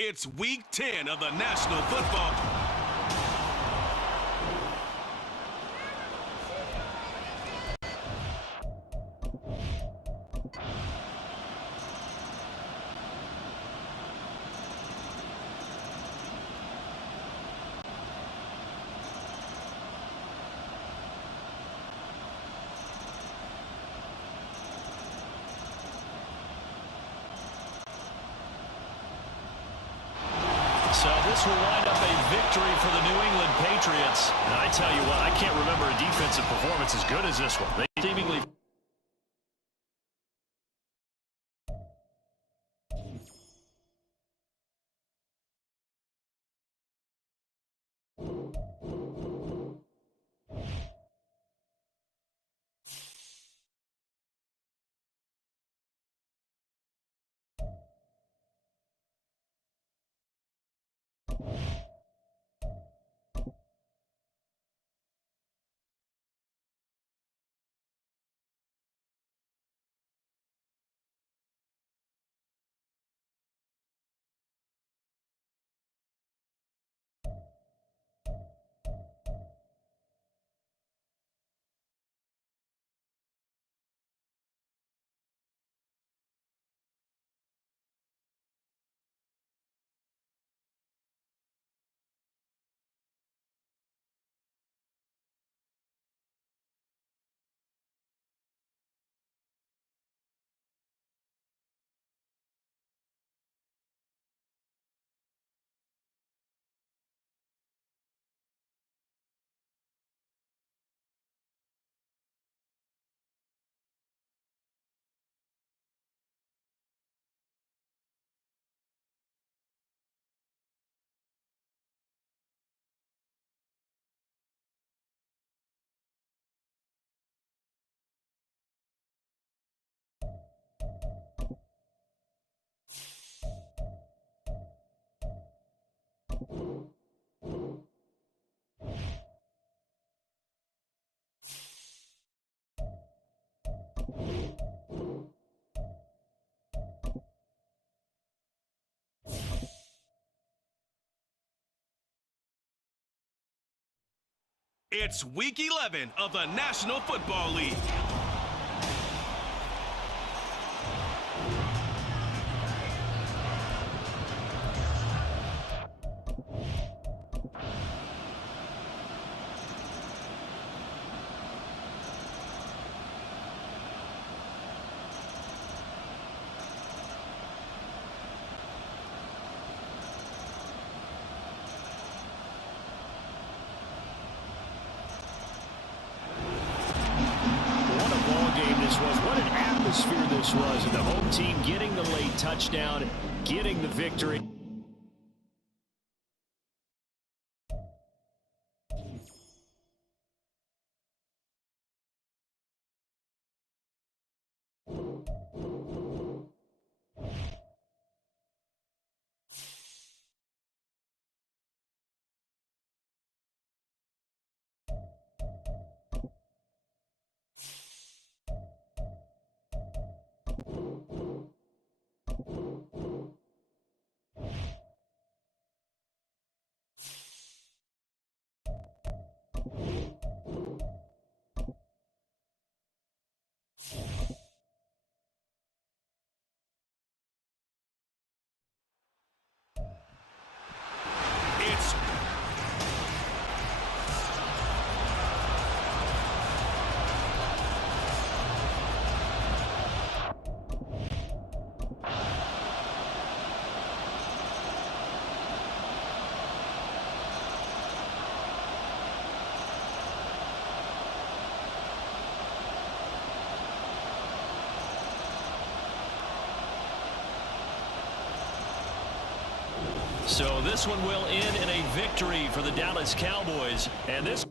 It's week 10 of the National Football. So this will wind up a victory for the New England Patriots. And I tell you what, I can't remember a defensive performance as good as this one. They seemingly... It's week 11 of the National Football League. What an atmosphere this was, and the home team getting the late touchdown, getting the victory. It's So this one will end in a victory for the Dallas Cowboys. And this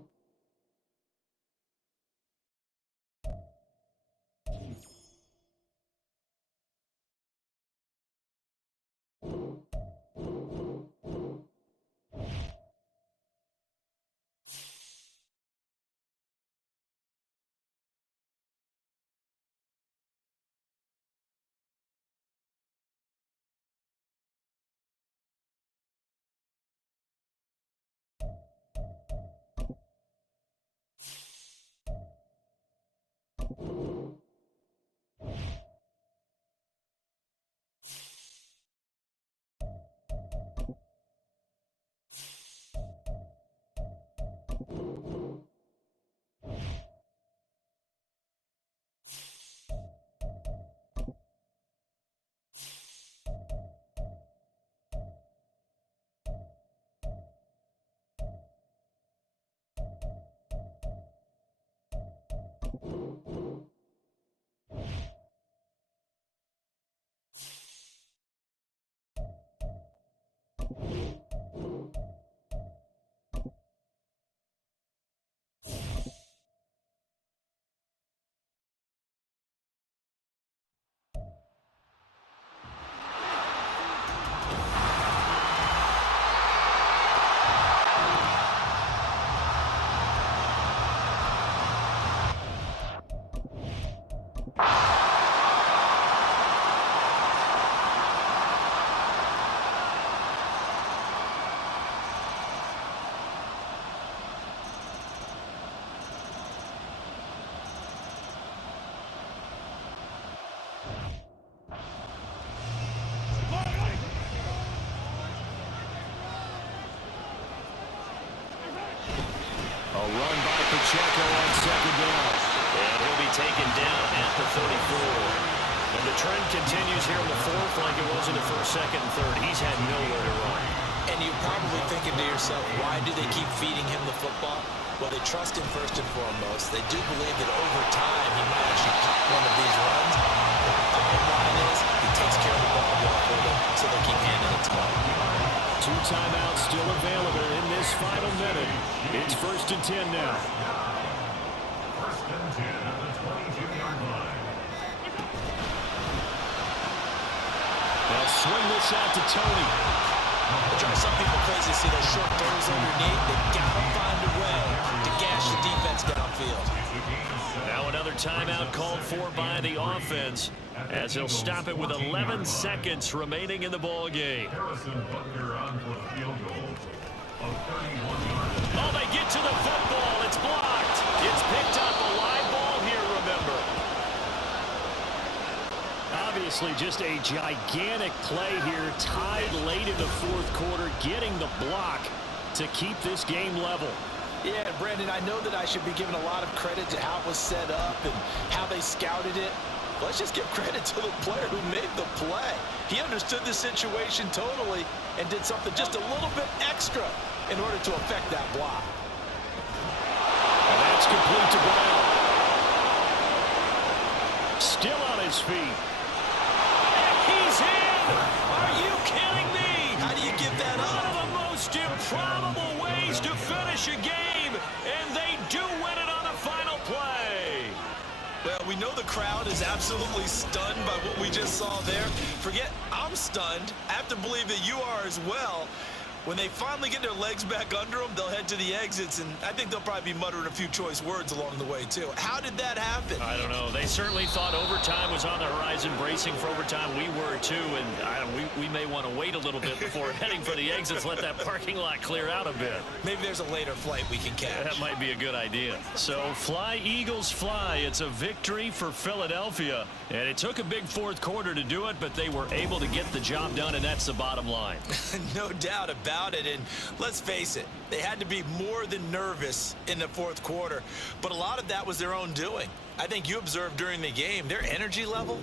A run by Pacheco on second down. And he'll be taken down at the 34. And the trend continues here in the fourth like it was in the first, second, and third. He's had nowhere to run. And you're probably thinking to yourself, why do they keep feeding him the football? Well, they trust him first and foremost. They do believe that over time he might actually pop one of these runs. The bottom line is he takes care of the ball well for them, so they keep handing it to him. 2 timeouts still available in this final minute. It's 1st and 10 now. First and 10 at the 22-yard line. They'll swing this out to Tony. It drives some people crazy to see those short throws underneath. They gotta find a way to gash the defense downfield. Now another timeout called for by the offense as he'll stop it with 11 seconds remaining in the ball game. Harrison Butker on for the field goal of 31 yards. Oh, they get to the football. It's blocked. It's picked up. A live ball here, remember. Obviously just a gigantic play here, tied late in the fourth quarter, getting the block to keep this game level. Yeah, Brandon, I know that I should be giving a lot of credit to how it was set up and how they scouted it. Let's just give credit to the player who made the play. He understood the situation totally and did something just a little bit extra in order to affect that block. And that's complete to Brown. Still on his feet. And he's in! Are you kidding me? How do you give that One up? of the most improbable ways to finish a game, and they do win it on the final play. Well, we know the crowd is absolutely stunned by what we just saw there. Forget I'm stunned. I have to believe that you are as well. When they finally get their legs back under them, they'll head to the exits, and I think they'll probably be muttering a few choice words along the way, too. How did that happen? I don't know. They certainly thought overtime was on the horizon, bracing for overtime. We were, too, and we may want to wait a little bit before heading for the exits, let that parking lot clear out a bit. Maybe there's a later flight we can catch. That might be a good idea. So, fly, Eagles, fly. It's a victory for Philadelphia, and it took a big fourth quarter to do it, but they were able to get the job done, and that's the bottom line. No doubt about it, and let's face it, they had to be more than nervous in the fourth quarter, but a lot of that was their own doing. I think you observed during the game, their energy level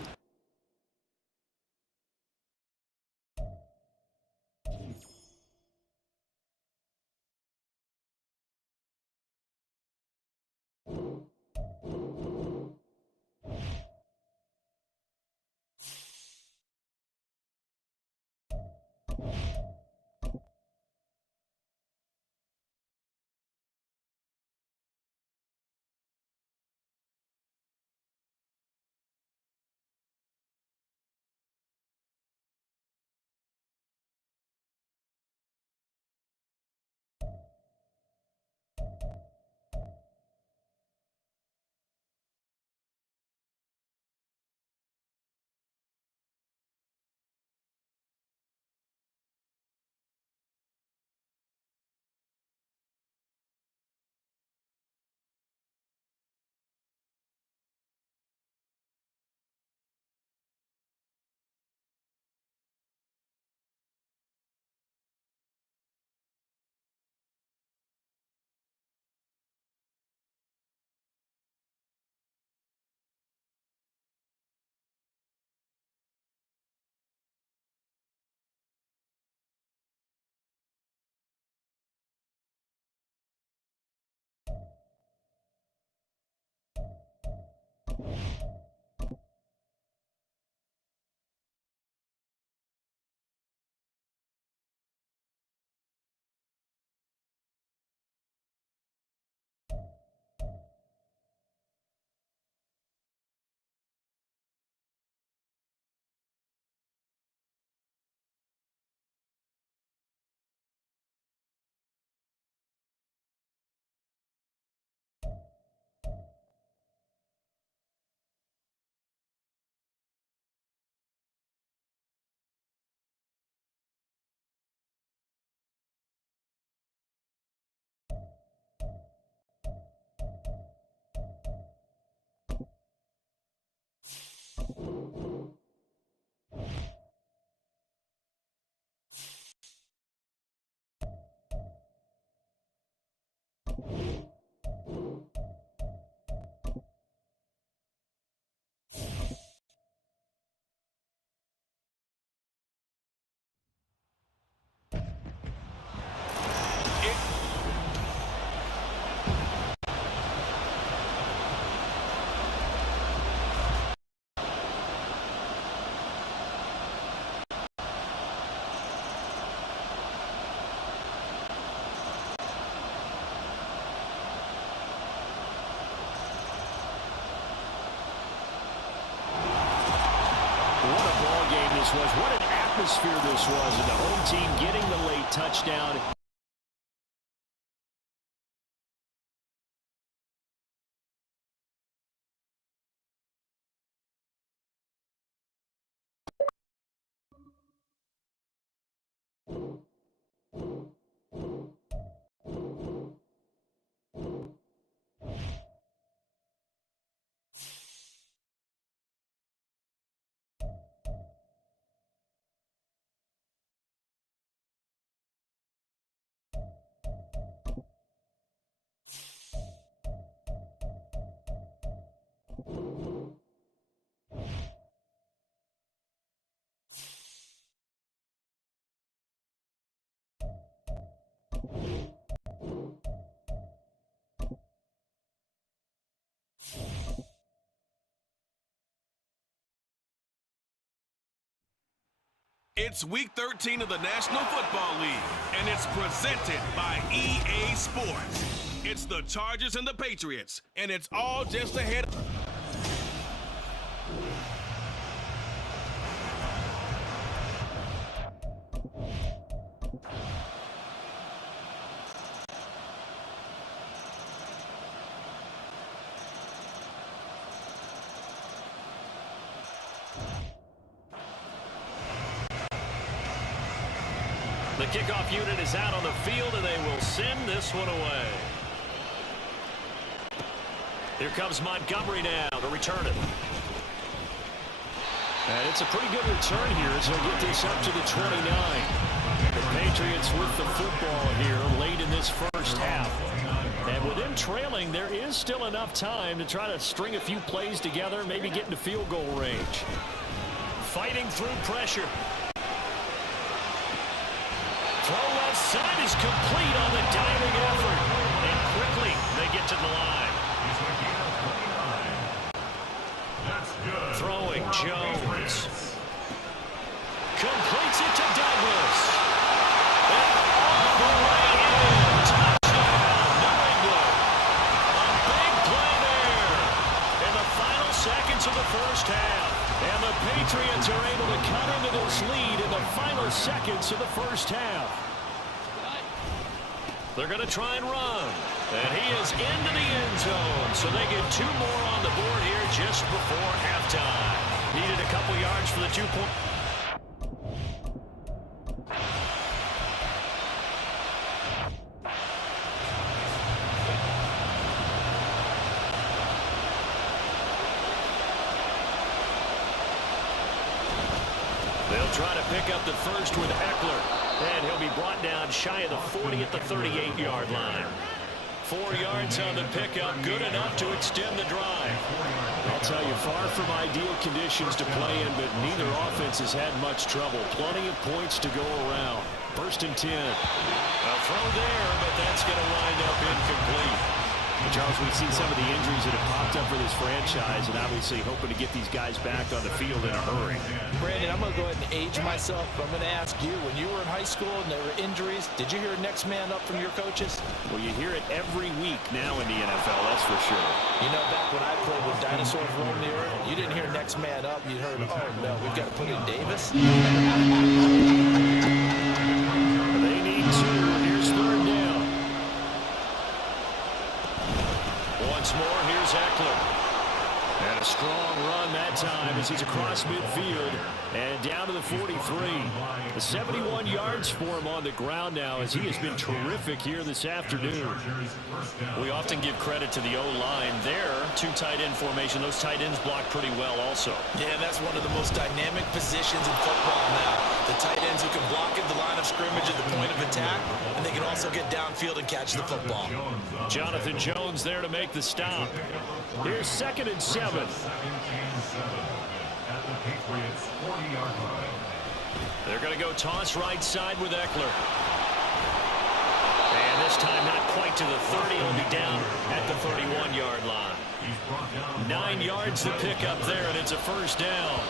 What an atmosphere this was, and the home team getting the late touchdown. It's week 13 of the National Football League, and it's presented by EA Sports. It's the Chargers and the Patriots, and it's all just ahead. The kickoff unit is out on the field, and they will send this one away. Here comes Montgomery now to return it. And it's a pretty good return here as they'll get this up to the 29. The Patriots with the football here late in this first half. And with them trailing, there is still enough time to try to string a few plays together, maybe get into field goal range. Fighting through pressure. Throw left side is complete on the diving effort. And quickly they get to the line. Throwing Jones. Completes it to Douglas. And all the way in. Touchdown, New England. A big play there in the final seconds of the first half. And the Patriots are able to cut into this lead in the final seconds of the first half. They're going to try and run. And he is into the end zone. So they get two more on the board here just before halftime. Needed a couple yards for the 2-point. They'll try to pick up the first with Eckler. And he'll be brought down shy of the 40 at the 38-yard line. 4 yards on the pickup, good enough to extend the drive. I'll tell you, far from ideal conditions to play in, but neither offense has had much trouble. Plenty of points to go around. 1st and 10. A throw there, but that's going to wind up incomplete. Charles, we've seen some of the injuries that have popped up for this franchise, and obviously hoping to get these guys back on the field in a hurry. Brandon, I'm going to go ahead and age myself. I'm going to ask you, when you were in high school and there were injuries, did you hear next man up from your coaches? Well, you hear it every week now in the NFL, that's for sure. You know, back when I played with dinosaurs roaming the earth, you didn't hear next man up. You heard, oh, no, we've got to put in Davis. They need two. Here's third down. Once more, here's Eckler. And a strong run that time as he's across midfield and down to the 43. The 71 yards for him on the ground now as he has been terrific here this afternoon. We often give credit to the O-line there. Two tight end formation. Those tight ends block pretty well also. Yeah, that's one of the most dynamic positions in football now. The tight ends who can block at the line of scrimmage at the point of attack, and they can also get downfield and catch the football. Jonathan Jones there to make the stop. Here's 2nd and 7. They're going to go toss right side with Eckler. And this time not quite to the 30. He'll be down at the 31-yard line. 9 yards to pick up there, and it's a first down.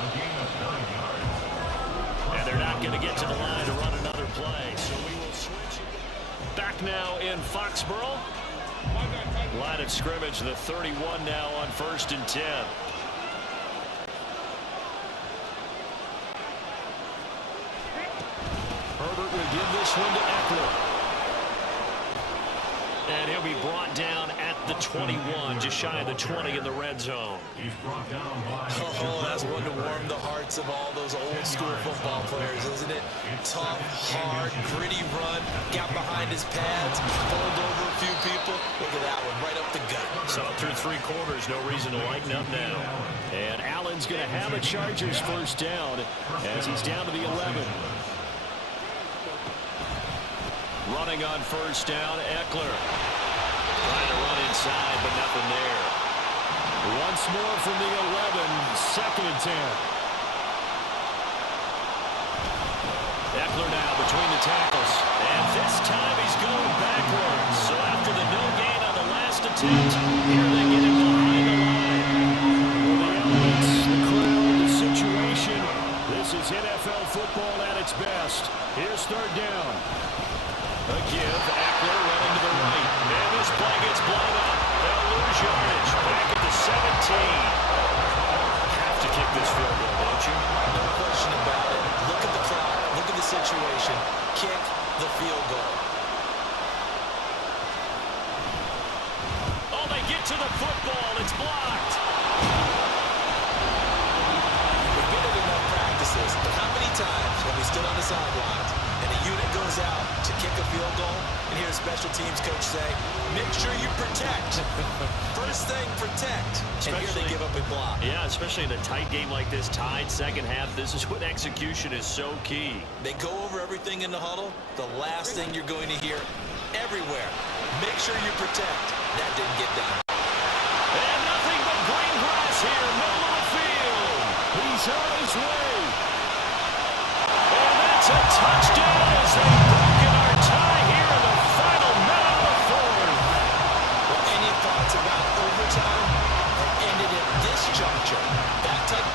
And they're not going to get to the line to run another play. So we will switch back now in Foxborough. Line of scrimmage, the 31 now on 1st and 10. Herbert will give this one to Eckler. And he'll be brought down at the 21, just shy of the 20 in the red zone. Oh, that's one to warm the hearts of all those old school football players, isn't it? Tough, hard, gritty run, got behind his pads, bowled over a few people. Look at that one, right up the gut. Saw it through 3 quarters, no reason to lighten up now. And Allen's going to have a Chargers first down as he's down to the 11. Running on first down, Eckler. Trying to run inside, but nothing there. Once more from the 11, 2nd and 10. Eckler now between the tackles. And this time he's going backwards. So after the no gain on the last attempt, here they get him behind the line. Well, the elements, the crowd, the situation. This is NFL football at its best. Here's 3rd down. A give, Eckler running to the right. And this play gets blown up. They'll lose yardage. Back at the 17. Have to kick this field goal, don't you? No question about it. Look at the clock. Look at the situation. Kick the field goal. Oh, they get to the football. It's blocked. We've been at enough practices, but how many times have we stood on the sidelines and a unit goes out to kick a field goal and hear a special teams coach say, make sure you protect. First thing, protect. And here they give up a block. Yeah, especially in a tight game like this, tied second half. This is when execution is so key. They go over everything in the huddle. The last thing you're going to hear everywhere, make sure you protect. That didn't get done. And nothing but green grass here, middle of the field. He's on his way. And that's a touchdown as they've broken our tie here in the final minute of the 4th. Well, any thoughts about overtime have ended at this juncture? That type.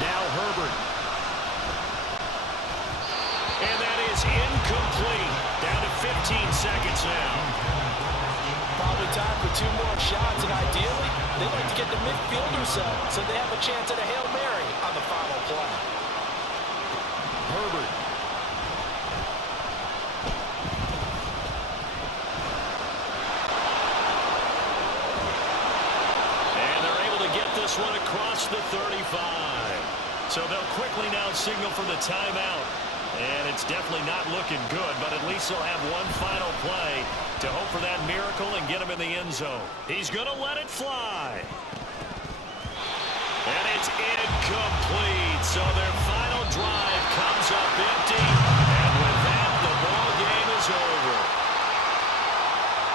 Now Herbert. And that is incomplete. Down to 15 seconds now. Probably time for 2 more shots, and ideally, they'd like to get the midfield or so they have a chance at a Hail Mary on the final play. Herbert. And they're able to get this one across the 35. So they'll quickly now signal for the timeout. And it's definitely not looking good, but at least they'll have one final play to hope for that miracle and get him in the end zone. He's going to let it fly. And it's incomplete. So their final drive comes up empty. And with that, the ball game is over.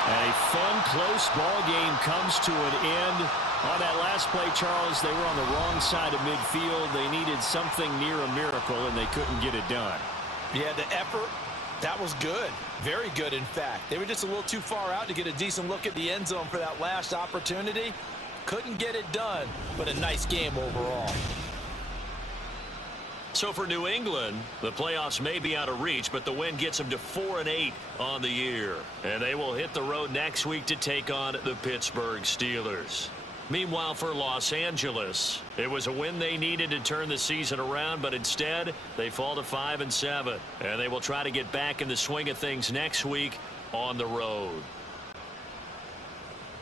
A fun, close This ball game comes to an end. On that last play, Charles, they were on the wrong side of midfield. They needed something near a miracle, and they couldn't get it done. Yeah, the effort, that was good. Very good, in fact. They were just a little too far out to get a decent look at the end zone for that last opportunity. Couldn't get it done, but a nice game overall. So for New England, the playoffs may be out of reach, but the win gets them to 4-8 on the year. And they will hit the road next week to take on the Pittsburgh Steelers. Meanwhile, for Los Angeles, it was a win they needed to turn the season around, but instead they fall to 5-7. And they will try to get back in the swing of things next week on the road.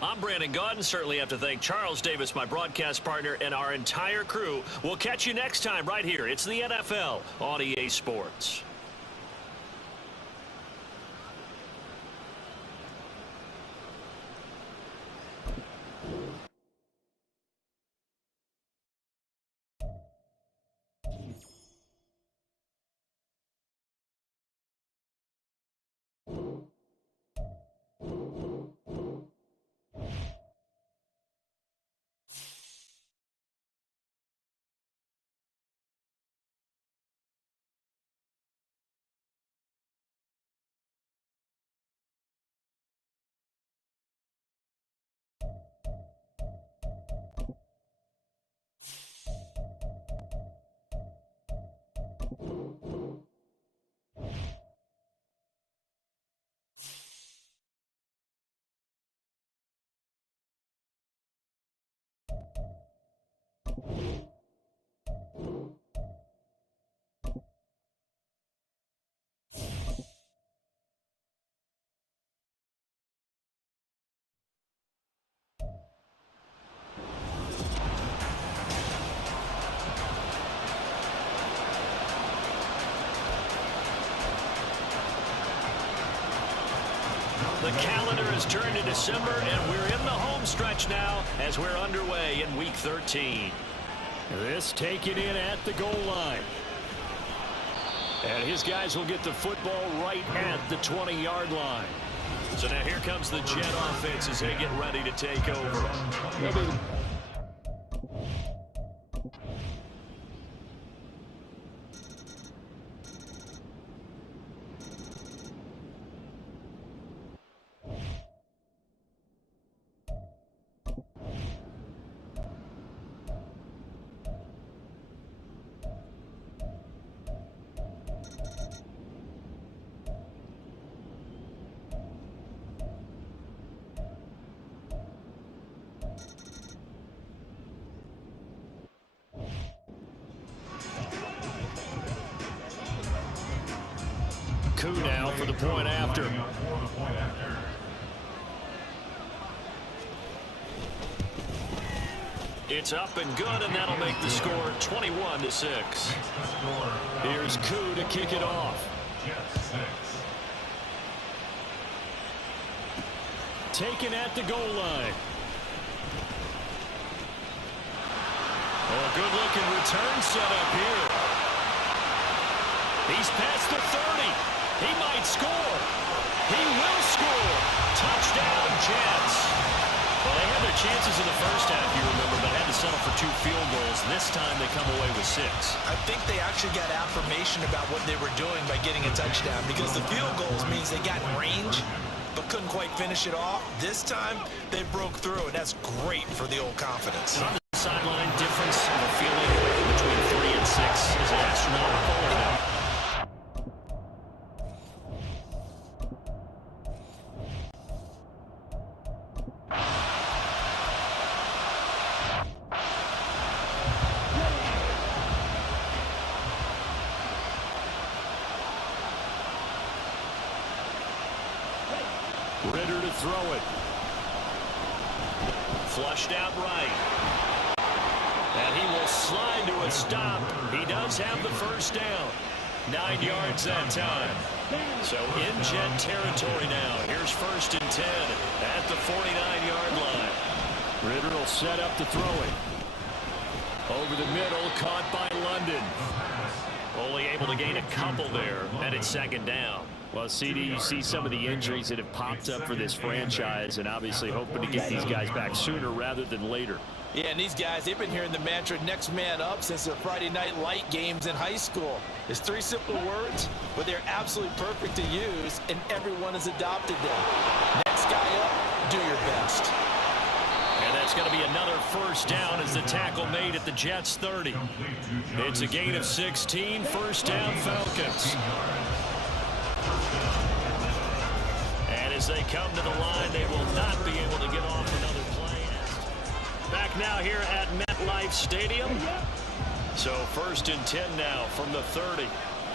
I'm Brandon Gaudin. Certainly have to thank Charles Davis, my broadcast partner, and our entire crew. We'll catch you next time right here. It's the NFL on EA Sports. The calendar has turned to December, and we're in the home stretch now as we're underway in Week 13. This taken in at the goal line. And his guys will get the football right at the 20-yard line. So now here comes the Jet offense as they get ready to take over. Coup now for the point after. It's up and good, and that'll make the score 21-6. Here's Coup to kick it off. Taken at the goal line. Oh, good-looking return set up here. He's past the 30. He might score. He will score. Touchdown, Jets. Well, they had their chances in the first half, you remember, but had to settle for 2 field goals. This time they come away with 6. I think they actually got affirmation about what they were doing by getting a touchdown, because the field goals means they got in range but couldn't quite finish it off. This time they broke through, and that's great for the old confidence. On the sideline, difference of a feeling between 3 and 6 is astronomical. Ritter to throw it. Flushed out right. And he will slide to a stop. He does have the first down. 9 yards that time. So in Jet territory now. Here's 1st and 10 at the 49-yard line. Ritter will set up to throw it. Over the middle, caught by London. Only able to gain a couple there, and it's 2nd down. Well, CD, you see some of the injuries that have popped up for this franchise, and obviously hoping to get these guys back sooner rather than later. Yeah, and these guys, they've been hearing the mantra next man up since their Friday night light games in high school. It's 3 simple words, but they're absolutely perfect to use, and everyone has adopted them. Next guy up, do your best. And that's going to be another first down as the tackle made at the Jets' 30. It's a gain of 16, first down Falcons. And as they come to the line, they will not be able to get off another play. Back now here at MetLife Stadium. So 1st and 10 now from the 30.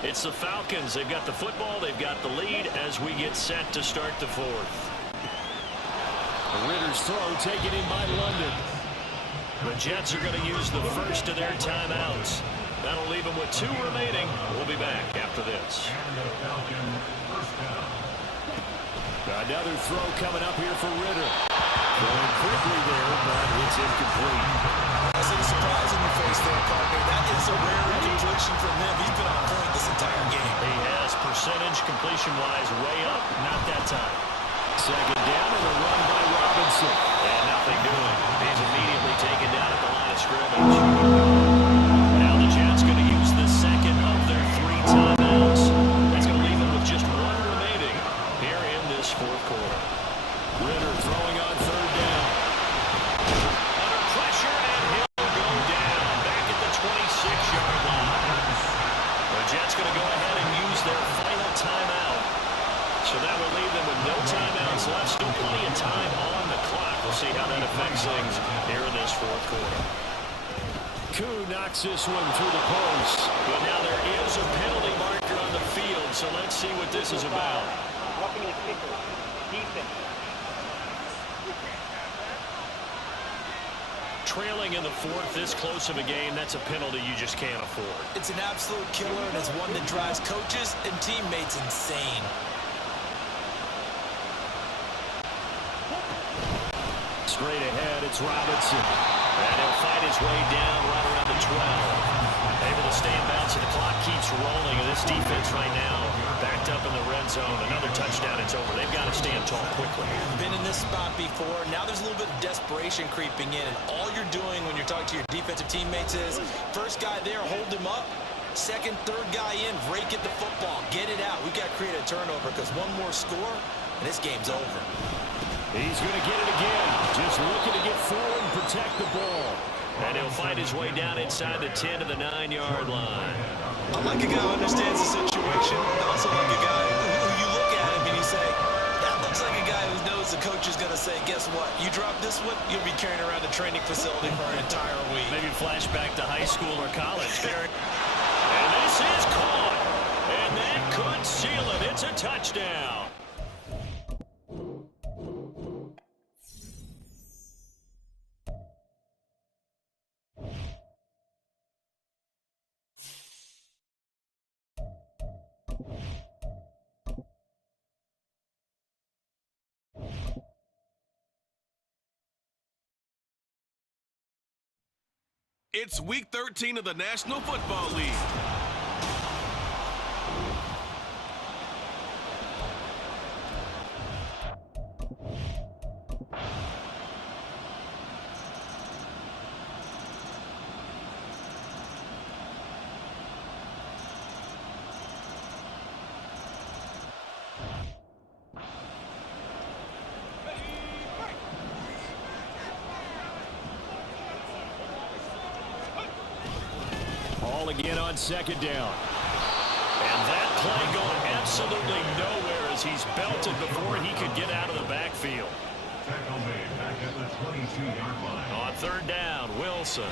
It's the Falcons. They've got the football. They've got the lead as we get set to start the 4th. Ritter's throw taken in by London. The Jets are going to use the first of their timeouts. That'll leave them with 2 remaining. We'll be back after this. Another throw coming up here for Ritter. Going quickly there, but it's incomplete. That's a surprise in your face there, partner. That is a rare incompletion from him. He's been on point this entire game. He has percentage completion-wise way up. Not that time. Second down and a run by Robinson. And nothing doing. He's immediately taken down at the line of scrimmage. Now the Jets going to use the second of their 3 timeouts. That's going to leave them with just 1 remaining here in this 4th quarter. Ritter throwing on 3rd down. Under pressure, and he'll go down. Back at the 26-yard line. The Jets going to go ahead and use their final timeout. So that will leave them with no timeouts left. Still plenty of time on the clock. We'll see how that affects things here in this 4th quarter. Koo knocks this one through the post. But now there is a penalty marker on the field, so let's see what this is about. Roughing the kicker. Defense. Trailing in the 4th, this close of a game, that's a penalty you just can't afford. It's an absolute killer, and it's one that drives coaches and teammates insane. Straight ahead, it's Robinson. And he'll fight his way down right around the 12. Able to stay in bounds, and the clock keeps rolling. And this defense right now, backed up in the red zone. Another touchdown, it's over. They've got to stand tall quickly. Been in this spot before. Now there's a little bit of desperation creeping in. And all you're doing when you're talking to your defensive teammates is, first guy there, hold him up. Second, third guy in, rake at the football. Get it out. We've got to create a turnover because one more score, and this game's over. He's going to get it again. Just looking to get forward and protect the ball. And he'll fight his way down inside the 10 to the 9-yard line. I like a guy who understands the situation. I also like a guy who you look at him and you say, that looks like a guy who knows the coach is going to say, guess what? You drop this one, you'll be carrying around the training facility for an entire week. Maybe flashback to high school or college. And this is caught. And that could seal it. It's a touchdown. It's Week 13 of the National Football League. Again on 2nd down. And that play going absolutely nowhere as he's belted before he could get out of the backfield. Tackle made back at the 22-yard line. On 3rd down, Wilson.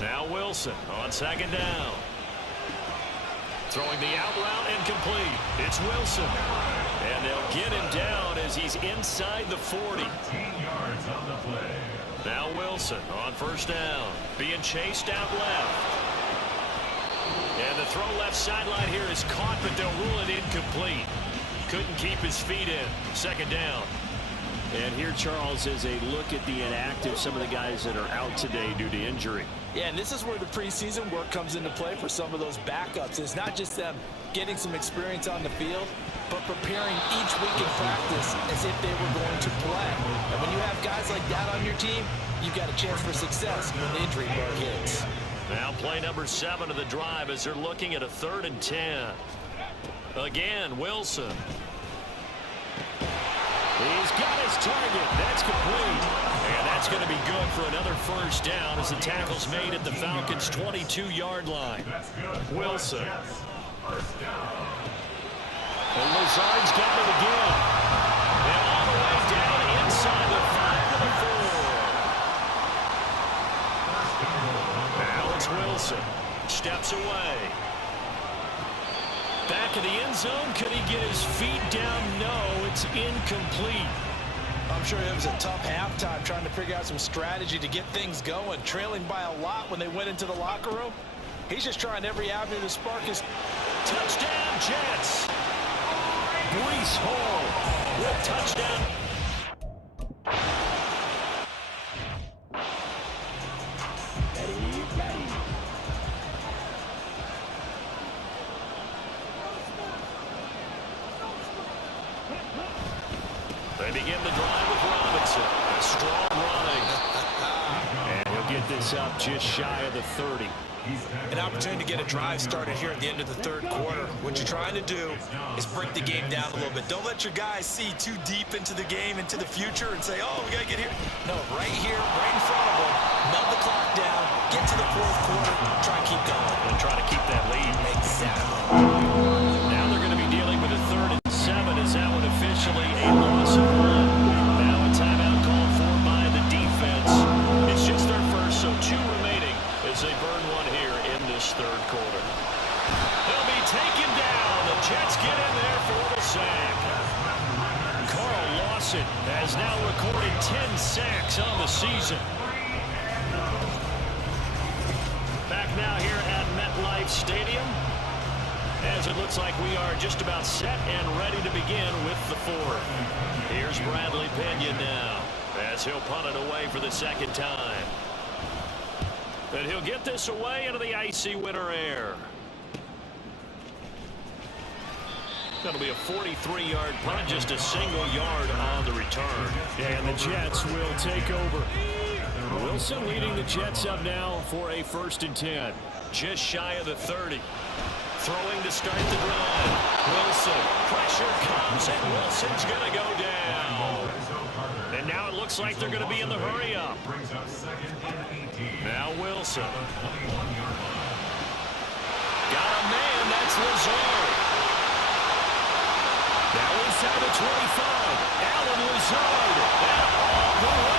Now Wilson on second down. Throwing the out route and complete. It's Wilson. And they'll get him down as he's inside the 40. 13 yards on the play. Now Wilson on first down. Being chased out left. And the throw left sideline here is caught, but they'll rule it incomplete. Couldn't keep his feet in. Second down. And here, Charles, is a look at the inactive, some of the guys that are out today due to injury. Yeah, and this is where the preseason work comes into play for some of those backups. It's not just them getting some experience on the field, but preparing each week in practice as if they were going to play. And when you have guys like that on your team, you've got a chance for success when the injury bug hits. Now play number 7 of the drive as they're looking at a 3rd and 10. Again, Wilson. He's got his target. That's complete. And that's going to be good for another first down as the tackle's made at the Falcons' 22-yard line. Wilson. And Lazard's got it again. And all the way down inside the 5 to the 4. Now it's Wilson. Steps away. Back in the end zone. Could he get his feet down? No, it's incomplete. I'm sure it was a tough halftime trying to figure out some strategy to get things going. Trailing by a lot when they went into the locker room. He's just trying every avenue to spark his... Touchdown, Jets. Breece Hall with touchdown. They begin the drive with Robinson. A strong running. And he'll get this up just shy of the 30. An opportunity to get a drive started here at the end of the third quarter. What you're trying to do is break the game down a little bit. Don't let your guys see too deep into the game, into the future, and say, oh, we got to get here. No, right here, right in front of them. Melt the clock down, get to the fourth quarter, try and keep going. And try to keep that lead. Exactly. Now they're going to be dealing with a 3rd and 7 as that one officially a loss of 1. Now a timeout called for by the defense. It's just their first, so 2 remaining as they burn one here in this third quarter. They'll be taken down. The Jets get in there for the sack. Carl Lawson has now recorded 10 sacks on the season. Back now here at MetLife Stadium, as it looks like we are just about set and ready to begin with the 4th. Here's Bradley Pinion now as he'll punt it away for the second time. And he'll get this away into the icy winter air. That'll be a 43-yard punt, just a single yard on the return. And the Jets will take over. Wilson leading the Jets up now for a 1st and 10. Just shy of the 30. Throwing to start the drive. Wilson. Pressure comes, and Wilson's going to go down. And now it looks like they're going to be in the hurry-up. Now Wilson. Got a man. That's Lazard. Now inside the 25. Allen Lazard. And all the way